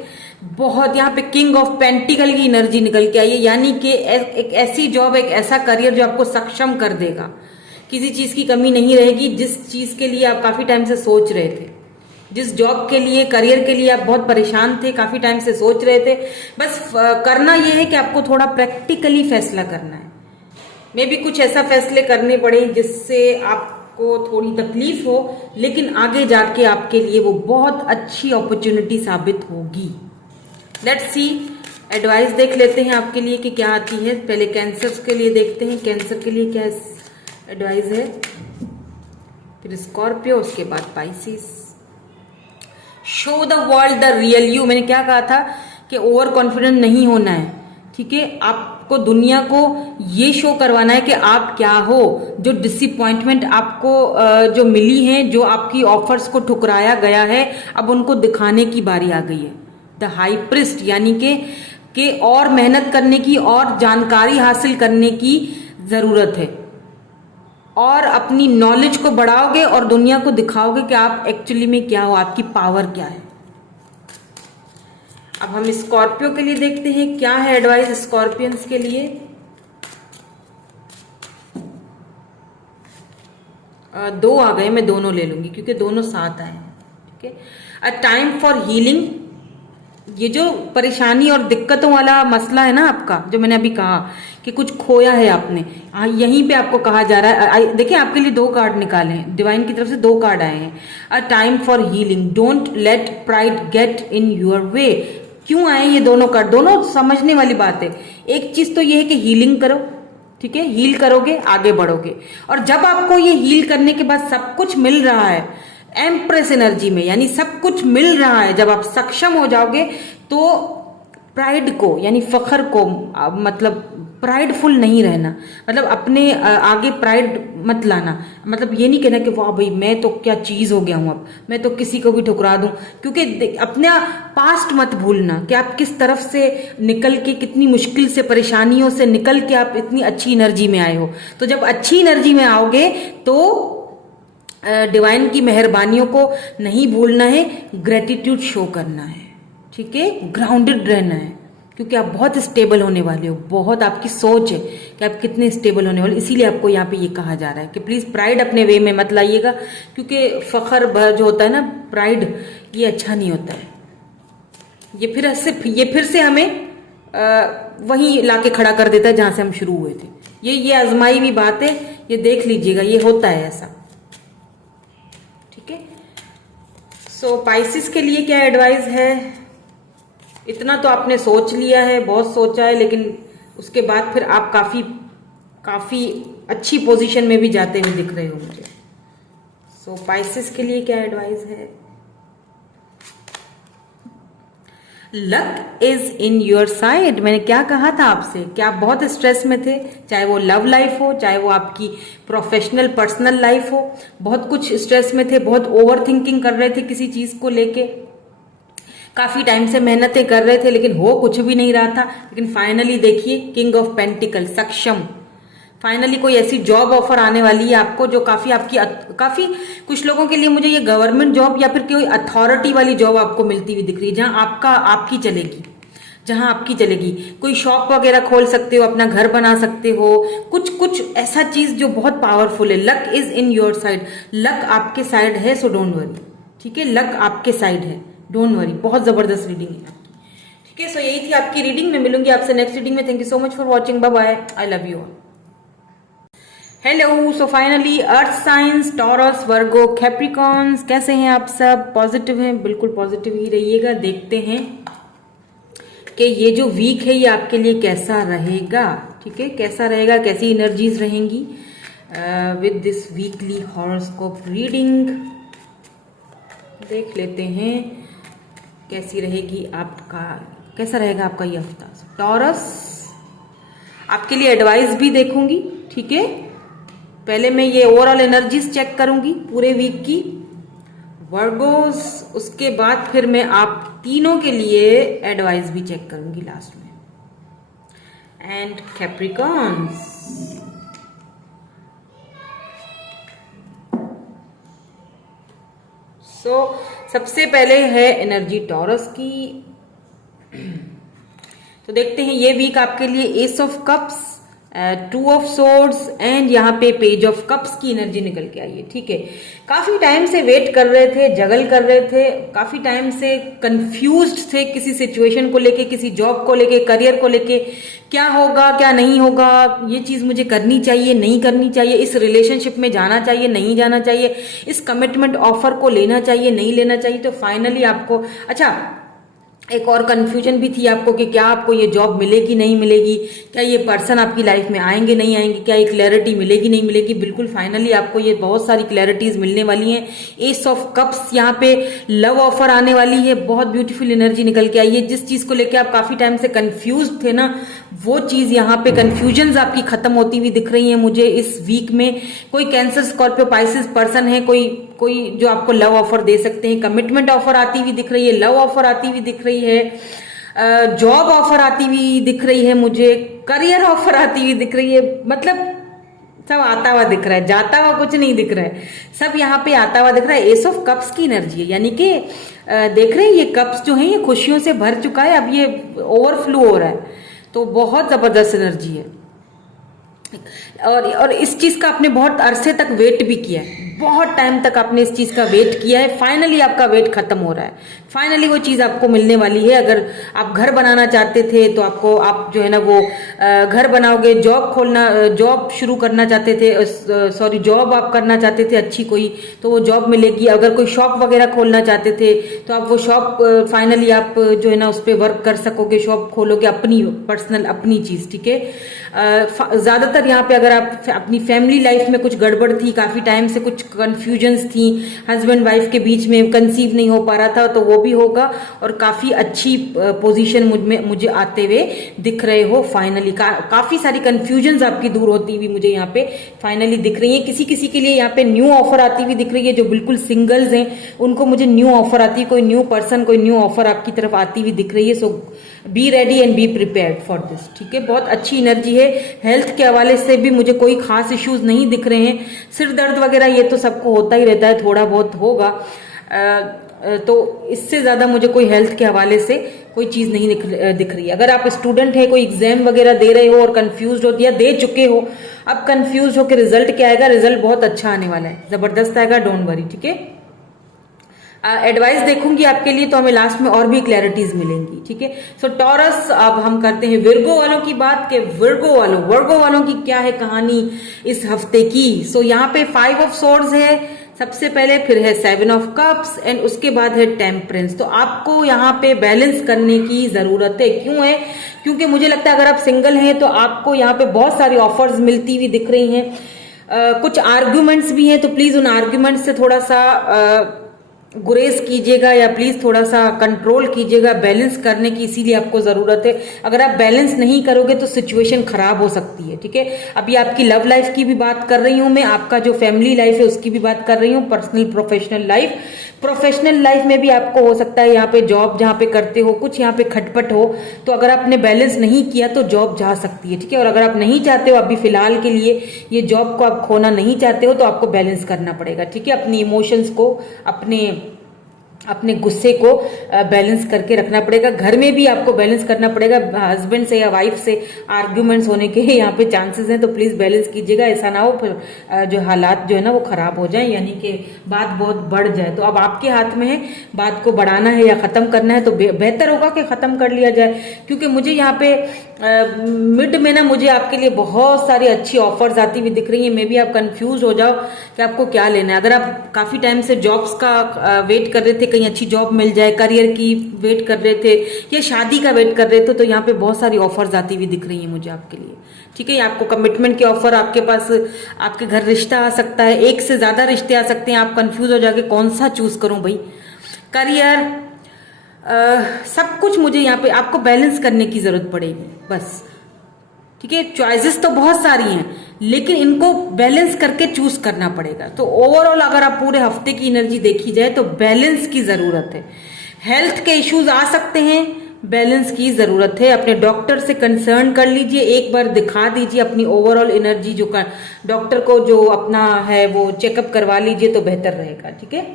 बहुत यहाँ पे किंग ऑफ पेंटिकल की एनर्जी निकल के आई है, यानी कि एक ऐसी जॉब, एक ऐसा करियर जो आपको सक्षम कर देगा, किसी चीज की कमी नहीं रहेगी। जिस चीज के लिए आप काफी टाइम से सोच रहे थे, जिस जॉब के लिए, करियर के लिए आप बहुत परेशान थे, काफी टाइम से सोच रहे थे, बस करना यह है कि आपको थोड़ा प्रैक्टिकली फैसला करना है। मे भी कुछ ऐसा फैसले करने पड़े जिससे आपको थोड़ी तकलीफ हो, लेकिन आगे जाके आपके लिए वो बहुत अच्छी अपॉर्चुनिटी साबित होगी। लेट्स सी, एडवाइस देख लेते हैं आपके लिए कि क्या आती है। पहले कैंसर के लिए देखते हैं, कैंसर के लिए क्या एडवाइस है, फिर स्कॉर्पियो, उसके बाद Pisces. Show the world the real you. मैंने क्या कहा था कि ओवर कॉन्फिडेंट नहीं होना है, ठीक है। आपको दुनिया को ये शो करवाना है कि आप क्या हो। जो डिसअपॉइंटमेंट आपको जो मिली है, जो आपकी ऑफर्स को ठुकराया गया है, अब उनको दिखाने की बारी आ गई है। द हाई प्रिस्ट, यानी कि और मेहनत करने की और जानकारी हासिल करने की जरूरत है, और अपनी नॉलेज को बढ़ाओगे और दुनिया को दिखाओगे कि आप एक्चुअली में क्या हो, आपकी पावर क्या है। अब हम स्कॉर्पियो के लिए देखते हैं क्या है एडवाइस स्कॉर्पियंस के लिए। दो आ गए, मैं दोनों ले लूंगी क्योंकि दोनों साथ आए हैं, ठीक है। A time for healing. ये जो परेशानी और दिक्कतों वाला मसला है ना आपका, जो मैंने अभी कहा कि कुछ खोया है आपने, यहीं पे आपको कहा जा रहा है। देखिए, आपके लिए 2 कार्ड निकाले हैं, डिवाइन की तरफ से 2 कार्ड आए हैं। A time for healing, don't let pride get in your way. क्यों आए ये दोनों कार्ड? दोनों समझने वाली बात है। एक चीज तो ये है कि हीलिंग करो, ठीक है, हील करोगे आगे बढ़ोगे, और जब आपको ये हील करने के बाद सब कुछ मिल रहा है एम्प्रेस एनर्जी में, यानी सब कुछ मिल रहा है, जब आप सक्षम हो जाओगे तो प्राइड को, यानी फखर को, मतलब प्राइडफुल नहीं रहना, मतलब अपने आगे प्राइड मत लाना। मतलब ये नहीं कहना कि वाह भाई मैं तो क्या चीज हो गया हूं, अब मैं तो किसी को भी ठुकरा दूं। क्योंकि अपना पास्ट मत भूलना कि आप किस तरफ से निकल के, कितनी मुश्किल से, परेशानियों से निकल के आप इतनी अच्छी एनर्जी में आए हो। तो जब अच्छी एनर्जी में आओगे तो डिवाइन की मेहरबानियों को नहीं भूलना है, ग्रेटिट्यूड शो करना है, ठीक है, ग्राउंडेड रहना है, क्योंकि आप बहुत स्टेबल होने वाले हो। बहुत आपकी सोच है कि आप कितने स्टेबल होने वाले, इसीलिए आपको यहाँ पे ये कहा जा रहा है कि प्लीज प्राइड अपने वे में मत लाइएगा, क्योंकि फखर जो होता है ना, प्राइड, ये अच्छा नहीं होता है। ये फिर से हमें वहीं लाके खड़ा कर देता है जहां से हम शुरू हुए थे। ये आजमाई हुई बात है, ये देख लीजिएगा, ये होता है ऐसा, ठीक है। सो पाइसिस के लिए क्या एडवाइस है? इतना तो आपने सोच लिया है, बहुत सोचा है, लेकिन उसके बाद फिर आप काफी अच्छी पोजीशन में भी जाते हुए दिख रहे हो मुझे। सो पाइसिस के लिए क्या एडवाइस है? Luck is in your side. मैंने क्या कहा था आपसे कि आप बहुत स्ट्रेस में थे, चाहे वो लव लाइफ हो, चाहे वो आपकी प्रोफेशनल पर्सनल लाइफ हो, बहुत कुछ स्ट्रेस में थे, बहुत ओवर थिंकिंग कर रहे थे किसी चीज को लेके, काफी टाइम से मेहनतें कर रहे थे, लेकिन हो कुछ भी नहीं रहा था। लेकिन फाइनली देखिए, किंग ऑफ पेंटिकल, सक्षम, फाइनली कोई ऐसी जॉब ऑफर आने वाली है आपको जो काफी कुछ लोगों के लिए मुझे ये गवर्नमेंट जॉब या फिर कोई अथॉरिटी वाली जॉब आपको मिलती हुई दिख रही है, जहां आपकी चलेगी। कोई शॉप वगैरह खोल सकते हो, अपना घर बना सकते हो, कुछ ऐसा चीज जो बहुत पावरफुल है। Luck is in your side, luck आपके साइड है, सो डोंट वरी, ठीक है, लक आपके साइड है, डोंट वरी। बहुत जबरदस्त रीडिंग है आपकी, ठीक है। सो यही थी आपकी रीडिंग। मैं मिलूंगी आपसे नेक्स्ट रीडिंग में। Thank you so much for watching, bye bye, I love you all. Hello, so finally earth signs, Taurus, Virgo, Capricorns, कैसे हैं आप सब? पॉजिटिव हैं? बिल्कुल पॉजिटिव ही रहिएगा। देखते हैं कि ये जो वीक है ये आपके लिए कैसा रहेगा। ठीक है, कैसा रहेगा, कैसी एनर्जीज रहेंगी with this weekly horoscope reading. देख लेते हैं कैसी रहेगी आपका, कैसा रहेगा आपका ये हफ्ता। टॉरस, आपके लिए एडवाइस भी देखूंगी। ठीक है, पहले मैं ये ओवरऑल एनर्जीज चेक करूंगी पूरे वीक की। वर्गोस, उसके बाद फिर मैं आप तीनों के लिए एडवाइस भी चेक करूंगी लास्ट में। एंड कैप्रिकॉन्स, सो सबसे पहले है एनर्जी टॉरस की। तो देखते हैं ये वीक आपके लिए S of cups, 2 of swords and यहाँ पे पेज ऑफ कप्स की एनर्जी निकल के आई है। ठीक है, काफी टाइम से वेट कर रहे थे, जगल कर रहे थे, काफी टाइम से कंफ्यूज्ड थे किसी सिचुएशन को लेके, किसी जॉब को लेके, करियर को लेके, क्या होगा क्या नहीं होगा, ये चीज मुझे करनी चाहिए नहीं करनी चाहिए, इस रिलेशनशिप में जाना चाहिए नहीं जाना चाहिए, इस कमिटमेंट ऑफर को लेना चाहिए नहीं लेना चाहिए। तो फाइनली आपको, अच्छा एक और कंफ्यूजन भी थी आपको कि क्या आपको ये जॉब मिलेगी नहीं मिलेगी, क्या ये पर्सन आपकी लाइफ में आएंगे नहीं आएंगे, क्या ये क्लैरिटी मिलेगी नहीं मिलेगी। बिल्कुल फाइनली आपको ये बहुत सारी क्लैरिटीज मिलने वाली हैं। एस ऑफ कप्स, यहाँ पे लव ऑफर आने वाली है, बहुत ब्यूटीफुल एनर्जी निकल के आई है। जिस चीज को लेकर आप काफी टाइम से कंफ्यूज थे ना, वो चीज यहाँ पे कंफ्यूजन आपकी खत्म होती हुई दिख रही है मुझे इस वीक में। कोई कैंसर, स्कॉर्पियो, पाइसेस पर्सन है, कोई जो आपको लव ऑफर दे सकते हैं, कमिटमेंट ऑफर आती हुई दिख रही है, लव ऑफर आती हुई दिख रही है, जॉब ऑफर आती हुई दिख रही है मुझे, करियर ऑफर आती हुई दिख रही है। मतलब सब आता हुआ दिख रहा है, जाता हुआ कुछ नहीं दिख रहा है, सब यहाँ पे आता हुआ दिख रहा है। एस ऑफ कप्स की एनर्जी है, यानी कि देख रहे हैं ये कप्स जो है ये खुशियों से भर चुका है, अब ये ओवरफ्लो हो रहा है, तो बहुत जबरदस्त एनर्जी है। और इस चीज का आपने बहुत अरसे तक वेट भी किया है, बहुत टाइम तक आपने इस चीज का वेट किया है। फाइनली आपका वेट खत्म हो रहा है, फाइनली वो चीज आपको मिलने वाली है। अगर आप घर बनाना चाहते थे तो आपको, आप जो है ना वो घर बनाओगे, जॉब शुरू करना चाहते थे, सॉरी जॉब आप करना चाहते थे अच्छी कोई, तो वो जॉब मिलेगी। अगर कोई शॉप वगैरह खोलना चाहते थे तो आप वो शॉप फाइनली आप जो है ना उस पर वर्क कर सकोगे, शॉप खोलोगे अपनी पर्सनल अपनी चीज। ठीक है, ज्यादातर यहाँ पे अगर आप अपनी फैमिली लाइफ में कुछ गड़बड़ थी, काफी टाइम से कुछ कंफ्यूजन्स थी, हस्बैंड वाइफ के बीच में कंसीव नहीं हो पा रहा था, तो वो भी होगा। और काफी अच्छी पोजीशन मुझे आते हुए दिख रहे हो फाइनली। काफी सारी कंफ्यूजन्स आपकी दूर होती हुई मुझे यहाँ पे फाइनली दिख रही है। किसी किसी के लिए यहाँ पे न्यू ऑफर आती हुई दिख रही है, जो बिल्कुल सिंगल्स हैं उनको मुझे न्यू ऑफर आती है, कोई न्यू पर्सन, कोई न्यू ऑफर आपकी तरफ आती हुई दिख रही है। So be ready and be prepared for this. ठीक है, बहुत अच्छी एनर्जी है। हेल्थ के हवाले से भी मुझे कोई खास इश्यूज नहीं दिख रहे हैं। सिर दर्द वगैरह ये तो सबको होता ही रहता है, थोड़ा बहुत होगा, तो इससे ज्यादा मुझे कोई हेल्थ के हवाले से कोई चीज नहीं दिख रही है। अगर आप स्टूडेंट है, कोई एग्जाम वगैरह दे रहे हो और कंफ्यूज हो या दे चुके हो, अब कंफ्यूज हो कि रिजल्ट क्या आएगा, रिजल्ट बहुत अच्छा आने वाला है, जबरदस्त आएगा, डोंट वरी। ठीक है, एडवाइस देखूंगी आपके लिए तो हमें लास्ट में और भी क्लैरिटीज मिलेंगी। ठीक है, सो टॉरस, अब हम करते हैं विर्गो वालों की बात के वर्गो वालों की क्या है कहानी इस हफ्ते की। सो यहाँ पे 5 ऑफ सोर्ड्स है सबसे पहले, फिर है 7 ऑफ कप्स एंड उसके बाद है टेम्परेंस। तो आपको यहाँ पे बैलेंस करने की जरूरत है। क्यों है? क्योंकि मुझे लगता है अगर आप सिंगल हैं तो आपको यहाँ पे बहुत सारी ऑफर्स मिलती हुई दिख रही हैं। कुछ आर्ग्यूमेंट्स भी हैं, तो प्लीज उन आर्ग्यूमेंट्स से थोड़ा सा गुरेज कीजिएगा या प्लीज थोड़ा सा कंट्रोल कीजिएगा बैलेंस करने की, इसीलिए आपको जरूरत है। अगर आप बैलेंस नहीं करोगे तो सिचुएशन खराब हो सकती है। ठीक है, अभी आपकी लव लाइफ की भी बात कर रही हूं मैं, आपका जो फैमिली लाइफ है उसकी भी बात कर रही हूँ, पर्सनल प्रोफेशनल लाइफ में भी आपको हो सकता है यहाँ पे जॉब जहाँ पे करते हो कुछ यहाँ पे खटपट हो, तो अगर आपने बैलेंस नहीं किया तो जॉब जा सकती है। ठीक है, और अगर आप नहीं चाहते हो, अभी फिलहाल के लिए ये जॉब को आप खोना नहीं चाहते हो, तो आपको बैलेंस करना पड़ेगा। ठीक है, अपनी इमोशंस को, अपने गुस्से को बैलेंस करके रखना पड़ेगा। घर में भी आपको बैलेंस करना पड़ेगा, हस्बैंड से या वाइफ से आर्ग्यूमेंट्स होने के यहाँ पे चांसेस हैं, तो प्लीज बैलेंस कीजिएगा, ऐसा ना हो फिर जो हालात जो है ना वो खराब हो जाए, यानी कि बात बहुत बढ़ जाए। तो अब आपके हाथ में है, बात को बढ़ाना है या खत्म करना है, तो बेहतर होगा कि खत्म कर लिया जाए। क्योंकि मुझे यहाँ पे मिड में ना मुझे आपके लिए बहुत सारी अच्छी ऑफर्स आती हुई दिख रही हैं। मे बी आप कंफ्यूज हो जाओ कि आपको क्या लेना है। अगर आप काफी टाइम से जॉब्स का वेट कर रहे थे, कहीं अच्छी जॉब मिल जाए, करियर की वेट कर रहे थे या शादी का वेट कर रहे थे, तो यहाँ पे बहुत सारी ऑफर्स आती हुई दिख रही हैं मुझे आपके लिए। ठीक है, आपको कमिटमेंट के ऑफर, आपके पास आपके घर रिश्ता आ सकता है, एक से ज्यादा रिश्ते आ सकते हैं। आप कंफ्यूज हो जाके कौन सा चूज करूं भाई। करियर, सब कुछ मुझे यहाँ पे आपको बैलेंस करने की जरूरत पड़ेगी बस। ठीक है, चॉइसेस तो बहुत सारी हैं, लेकिन इनको बैलेंस करके चूज करना पड़ेगा। तो ओवरऑल अगर आप पूरे हफ्ते की एनर्जी देखी जाए तो बैलेंस की जरूरत है। हेल्थ के इश्यूज आ सकते हैं, बैलेंस की जरूरत है। अपने डॉक्टर से कंसर्न कर लीजिए, एक बार दिखा दीजिए अपनी ओवरऑल एनर्जी, जो डॉक्टर को जो अपना है वो चेकअप करवा लीजिए तो बेहतर रहेगा। ठीक है,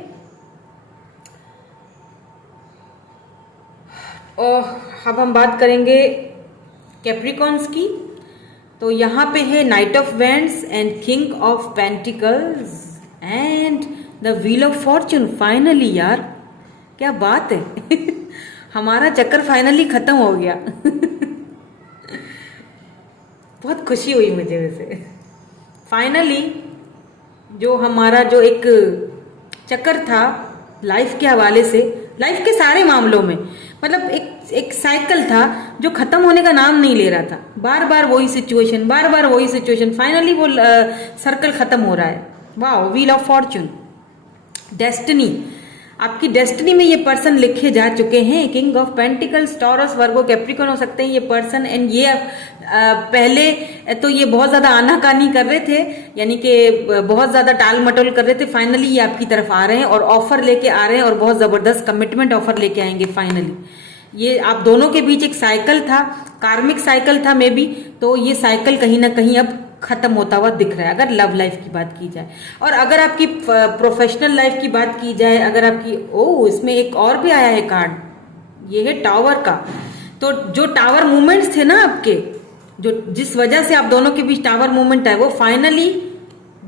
और अब हम बात करेंगे कैप्रिकॉन्स की। तो यहाँ पे है night of vends and king of pentacles and the wheel of Fortune. Finally यार, क्या बात है हमारा चक्कर फाइनली खत्म हो गया बहुत खुशी हुई मुझे वैसे। फाइनली जो हमारा जो एक चक्कर था लाइफ के हवाले से, लाइफ के सारे मामलों में, मतलब एक साइकिल था जो खत्म होने का नाम नहीं ले रहा था। बार बार वही सिचुएशन, बार बार वही सिचुएशन, फाइनली वो सर्कल खत्म हो रहा है। वाह, व्हील ऑफ फॉर्च्यून, डेस्टिनी, आपकी डेस्टिनी में ये पर्सन लिखे जा चुके हैं। King of pentacles, taurus, Virgo, Capricorn हो सकते हैं ये पर्सन। एंड ये पहले तो ये बहुत ज्यादा आनाकानी कर रहे थे, यानी कि बहुत ज्यादा टाल मटोल कर रहे थे। फाइनली ये आपकी तरफ आ रहे हैं और ऑफर लेके आ रहे हैं, और बहुत जबरदस्त कमिटमेंट ऑफर लेके आएंगे फाइनली। ये आप दोनों के बीच एक साइकिल था, कार्मिक साइकिल था मे बी, तो ये साइकिल कहीं ना कहीं अब खत्म होता हुआ दिख रहा है, अगर लव लाइफ की बात की जाए। और अगर आपकी प्रोफेशनल लाइफ की बात की जाए, अगर आपकी इसमें एक और भी आया है कार्ड, ये है टावर का। तो जो टावर मूवमेंट्स थे ना आपके, जो जिस वजह से आप दोनों के बीच टावर मूवमेंट है, वो फाइनली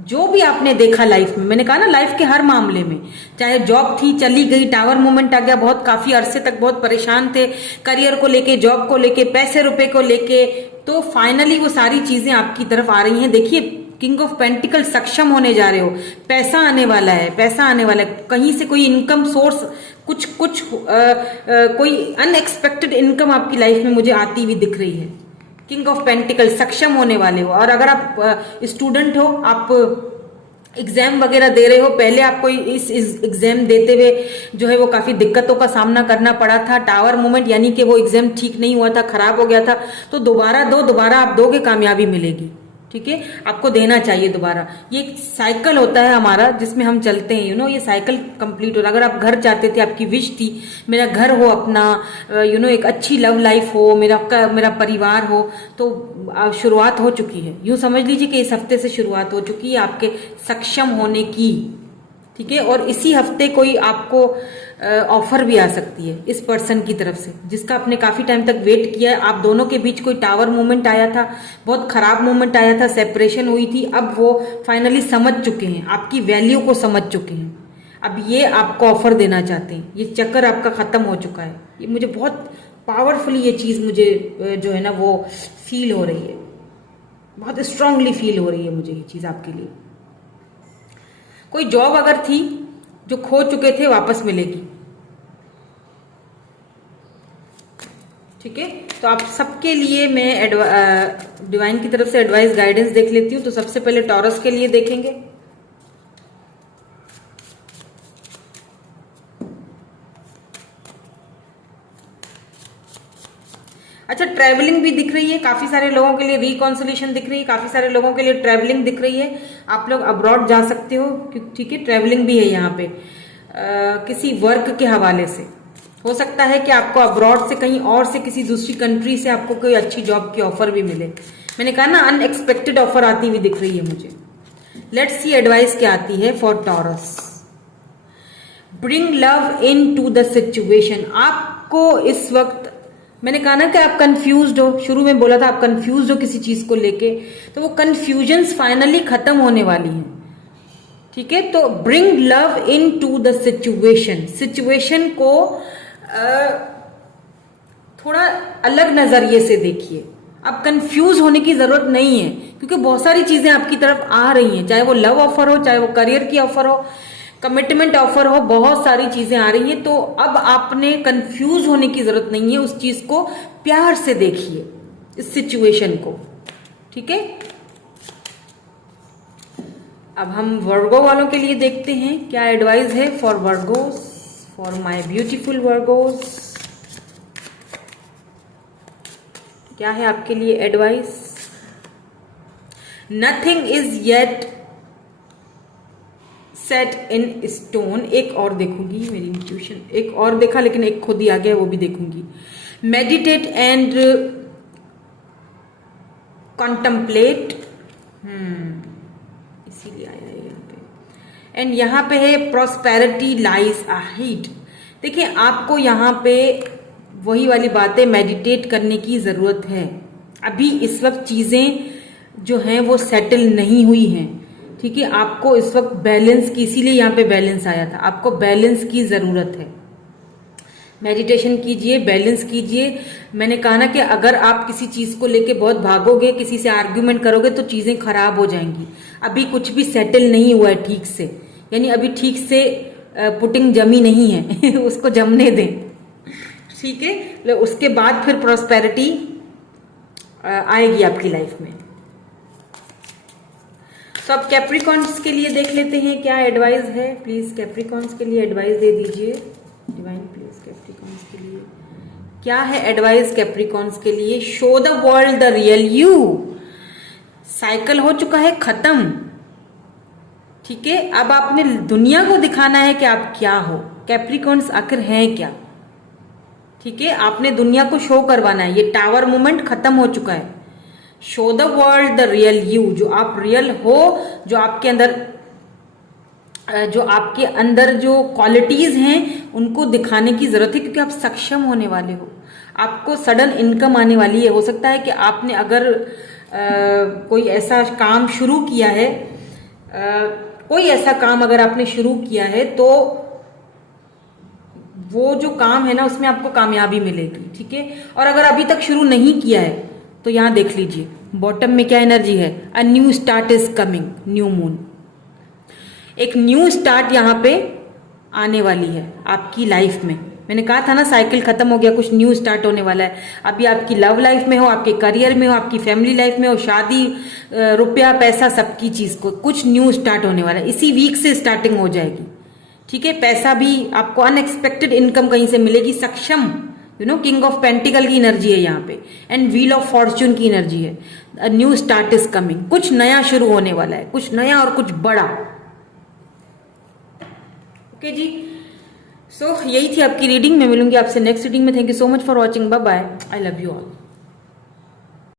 जो भी आपने देखा लाइफ में, मैंने कहा ना लाइफ के हर मामले में, चाहे जॉब थी चली गई, टावर मूवमेंट आ गया, बहुत काफी अरसे तक बहुत परेशान थे करियर को लेके, जॉब को लेके, पैसे रुपए को लेके, तो फाइनली वो सारी चीजें आपकी तरफ आ रही हैं। देखिए, किंग ऑफ पेंटिकल, सक्षम होने जा रहे हो, पैसा आने वाला है, पैसा आने वाला है, कहीं से कोई इनकम सोर्स, कुछ कोई अनएक्सपेक्टेड इनकम आपकी लाइफ में मुझे आती हुई दिख रही है। किंग ऑफ पेंटिकल, सक्षम होने वाले हो। और अगर आप स्टूडेंट हो, आप एग्जाम वगैरह दे रहे हो, पहले आपको इस एग्जाम देते हुए जो है वो काफी दिक्कतों का सामना करना पड़ा था। टावर मूवमेंट यानी कि वो एग्जाम ठीक नहीं हुआ था, खराब हो गया था, तो दोबारा आप दोगे, कामयाबी मिलेगी। ठीक है, आपको देना चाहिए दोबारा। ये एक साइकिल होता है हमारा जिसमें हम चलते हैं, ये साइकिल कंप्लीट हो रहा। अगर आप घर चाहते थे, आपकी विश थी मेरा घर हो अपना, एक अच्छी लव लाइफ हो, मेरा परिवार हो, तो शुरुआत हो चुकी है। यूं समझ लीजिए कि इस हफ्ते से शुरुआत हो चुकी है आपके सक्षम होने की। ठीक है, और इसी हफ्ते कोई आपको ऑफर भी आ सकती है इस पर्सन की तरफ से, जिसका आपने काफी टाइम तक वेट किया है। आप दोनों के बीच कोई टावर मूवमेंट आया था, बहुत खराब मूवमेंट आया था, सेपरेशन हुई थी, अब वो फाइनली समझ चुके हैं, आपकी वैल्यू को समझ चुके हैं। अब ये आपको ऑफर देना चाहते हैं, ये चक्कर आपका खत्म हो चुका है। ये मुझे बहुत पावरफुली ये चीज मुझे जो है ना वो फील हो रही है, बहुत स्ट्रांगली फील हो रही है मुझे ये चीज आपके लिए। कोई जॉब अगर थी जो खो चुके थे, वापस मिलेगी। ठीक है, तो आप सबके लिए मैं डिवाइन की तरफ से एडवाइस गाइडेंस देख लेती हूँ। तो सबसे पहले टॉरस के लिए देखेंगे। अच्छा, ट्रैवलिंग भी दिख रही है काफी सारे लोगों के लिए, रिकॉन्सिलेशन दिख रही है काफी सारे लोगों के लिए, ट्रैवलिंग दिख रही है, आप लोग अब्रॉड जा सकते हो। ठीक है, ट्रैवलिंग भी है यहाँ पे, किसी वर्क के हवाले से हो सकता है कि आपको अब्रॉड से, कहीं और से, किसी दूसरी कंट्री से आपको कोई अच्छी जॉब की ऑफर भी मिले। मैंने कहा ना अनएक्सपेक्टेड ऑफर आती हुई दिख रही है मुझे। लेट्स सी एडवाइस क्या आती है for Taurus. Bring love into the situation. आपको इस वक्त, मैंने कहा ना कि आप कंफ्यूज्ड हो, शुरू में बोला था आप कंफ्यूज्ड हो किसी चीज को लेके, तो वो कंफ्यूजन्स फाइनली खत्म होने वाली हैं। ठीक है, तो bring love into the situation, situation को थोड़ा अलग नजरिए से देखिए। अब कंफ्यूज होने की जरूरत नहीं है, क्योंकि बहुत सारी चीजें आपकी तरफ आ रही हैं, चाहे वो लव ऑफर हो, चाहे वो करियर की ऑफर हो, कमिटमेंट ऑफर हो, बहुत सारी चीजें आ रही हैं। तो अब आपने कंफ्यूज होने की जरूरत नहीं है, उस चीज को प्यार से देखिए, इस सिचुएशन को, ठीक है। अब हम वर्गो वालों के लिए देखते हैं क्या एडवाइस है for Virgo's, for my beautiful Virgo's. क्या है आपके लिए advice? Nothing is yet set in stone. एक और देखूंगी, मेरी इंट्यूशन एक और देखा, लेकिन एक खुद ही आ गया, वो भी देखूंगी। मेडिटेट एंड कॉन्टम्पलेट, इसीलिए आया है यहाँ पे। एंड यहाँ पे है प्रॉस्पेरिटी लाइज अहेड। देखिए आपको यहाँ पे वही वाली बातें मेडिटेट करने की जरूरत है। अभी इस वक्त चीजें जो हैं वो सेटल नहीं हुई हैं, ठीक है। आपको इस वक्त बैलेंस की, इसीलिए यहाँ पे बैलेंस आया था, आपको बैलेंस की जरूरत है। मेडिटेशन कीजिए, बैलेंस कीजिए। मैंने कहा ना कि अगर आप किसी चीज को लेके बहुत भागोगे, किसी से आर्ग्यूमेंट करोगे तो चीजें खराब हो जाएंगी। अभी कुछ भी सेटल नहीं हुआ है ठीक से, यानी अभी ठीक से पुटिंग जमी नहीं है उसको जमने दें, ठीक है। उसके बाद फिर प्रॉस्पेरिटी आएगी आपकी लाइफ में। तो अब कैप्रिकॉन्स के लिए देख लेते हैं क्या एडवाइस है। प्लीज कैप्रिकॉन्स के लिए एडवाइस दे दीजिए डिवाइन, प्लीज कैप्रिकॉन्स के लिए क्या है एडवाइस। कैप्रिकॉन्स के लिए show the world the real you. Cycle हो चुका है खत्म, ठीक है। अब आपने दुनिया को दिखाना है कि आप क्या हो, कैप्रिकॉन्स आखिर हैं क्या, ठीक है। आपने दुनिया को शो करवाना है, ये टावर मूवमेंट खत्म हो चुका है। Show the world the real you, जो आप रियल हो, जो आपके अंदर जो क्वालिटीज हैं उनको दिखाने की जरूरत है, क्योंकि आप सक्षम होने वाले हो। आपको सडन इनकम आने वाली है। हो सकता है कि आपने अगर कोई ऐसा काम शुरू किया है, कोई ऐसा काम अगर आपने शुरू किया है तो वो जो काम है ना उसमें आपको कामयाबी मिलेगी, ठीक है। और अगर अभी तक शुरू नहीं किया है तो यहां देख लीजिए बॉटम में क्या एनर्जी है, a new start is coming, new moon. एक न्यू स्टार्ट यहां पे आने वाली है आपकी लाइफ में। मैंने कहा था ना साइकिल खत्म हो गया, कुछ न्यू स्टार्ट होने वाला है। अभी आपकी लव लाइफ में हो, आपके करियर में हो, आपकी फैमिली लाइफ में हो, शादी, रुपया पैसा, सबकी चीज को कुछ न्यू स्टार्ट होने वाला है। इसी वीक से स्टार्टिंग हो जाएगी, ठीक है। पैसा भी आपको अनएक्सपेक्टेड इनकम कहीं से मिलेगी। सक्षम, किंग ऑफ पेंटिकल की एनर्जी है यहाँ पे, एंड व्हील ऑफ फॉर्च्यून की एनर्जी है। A new start is coming, कुछ नया शुरू होने वाला है, कुछ नया और कुछ बड़ा। ओके जी, सो यही थी आपकी रीडिंग। मैं मिलूंगी आपसे नेक्स्ट रीडिंग में। Thank you so much for watching, bye bye, I love you all.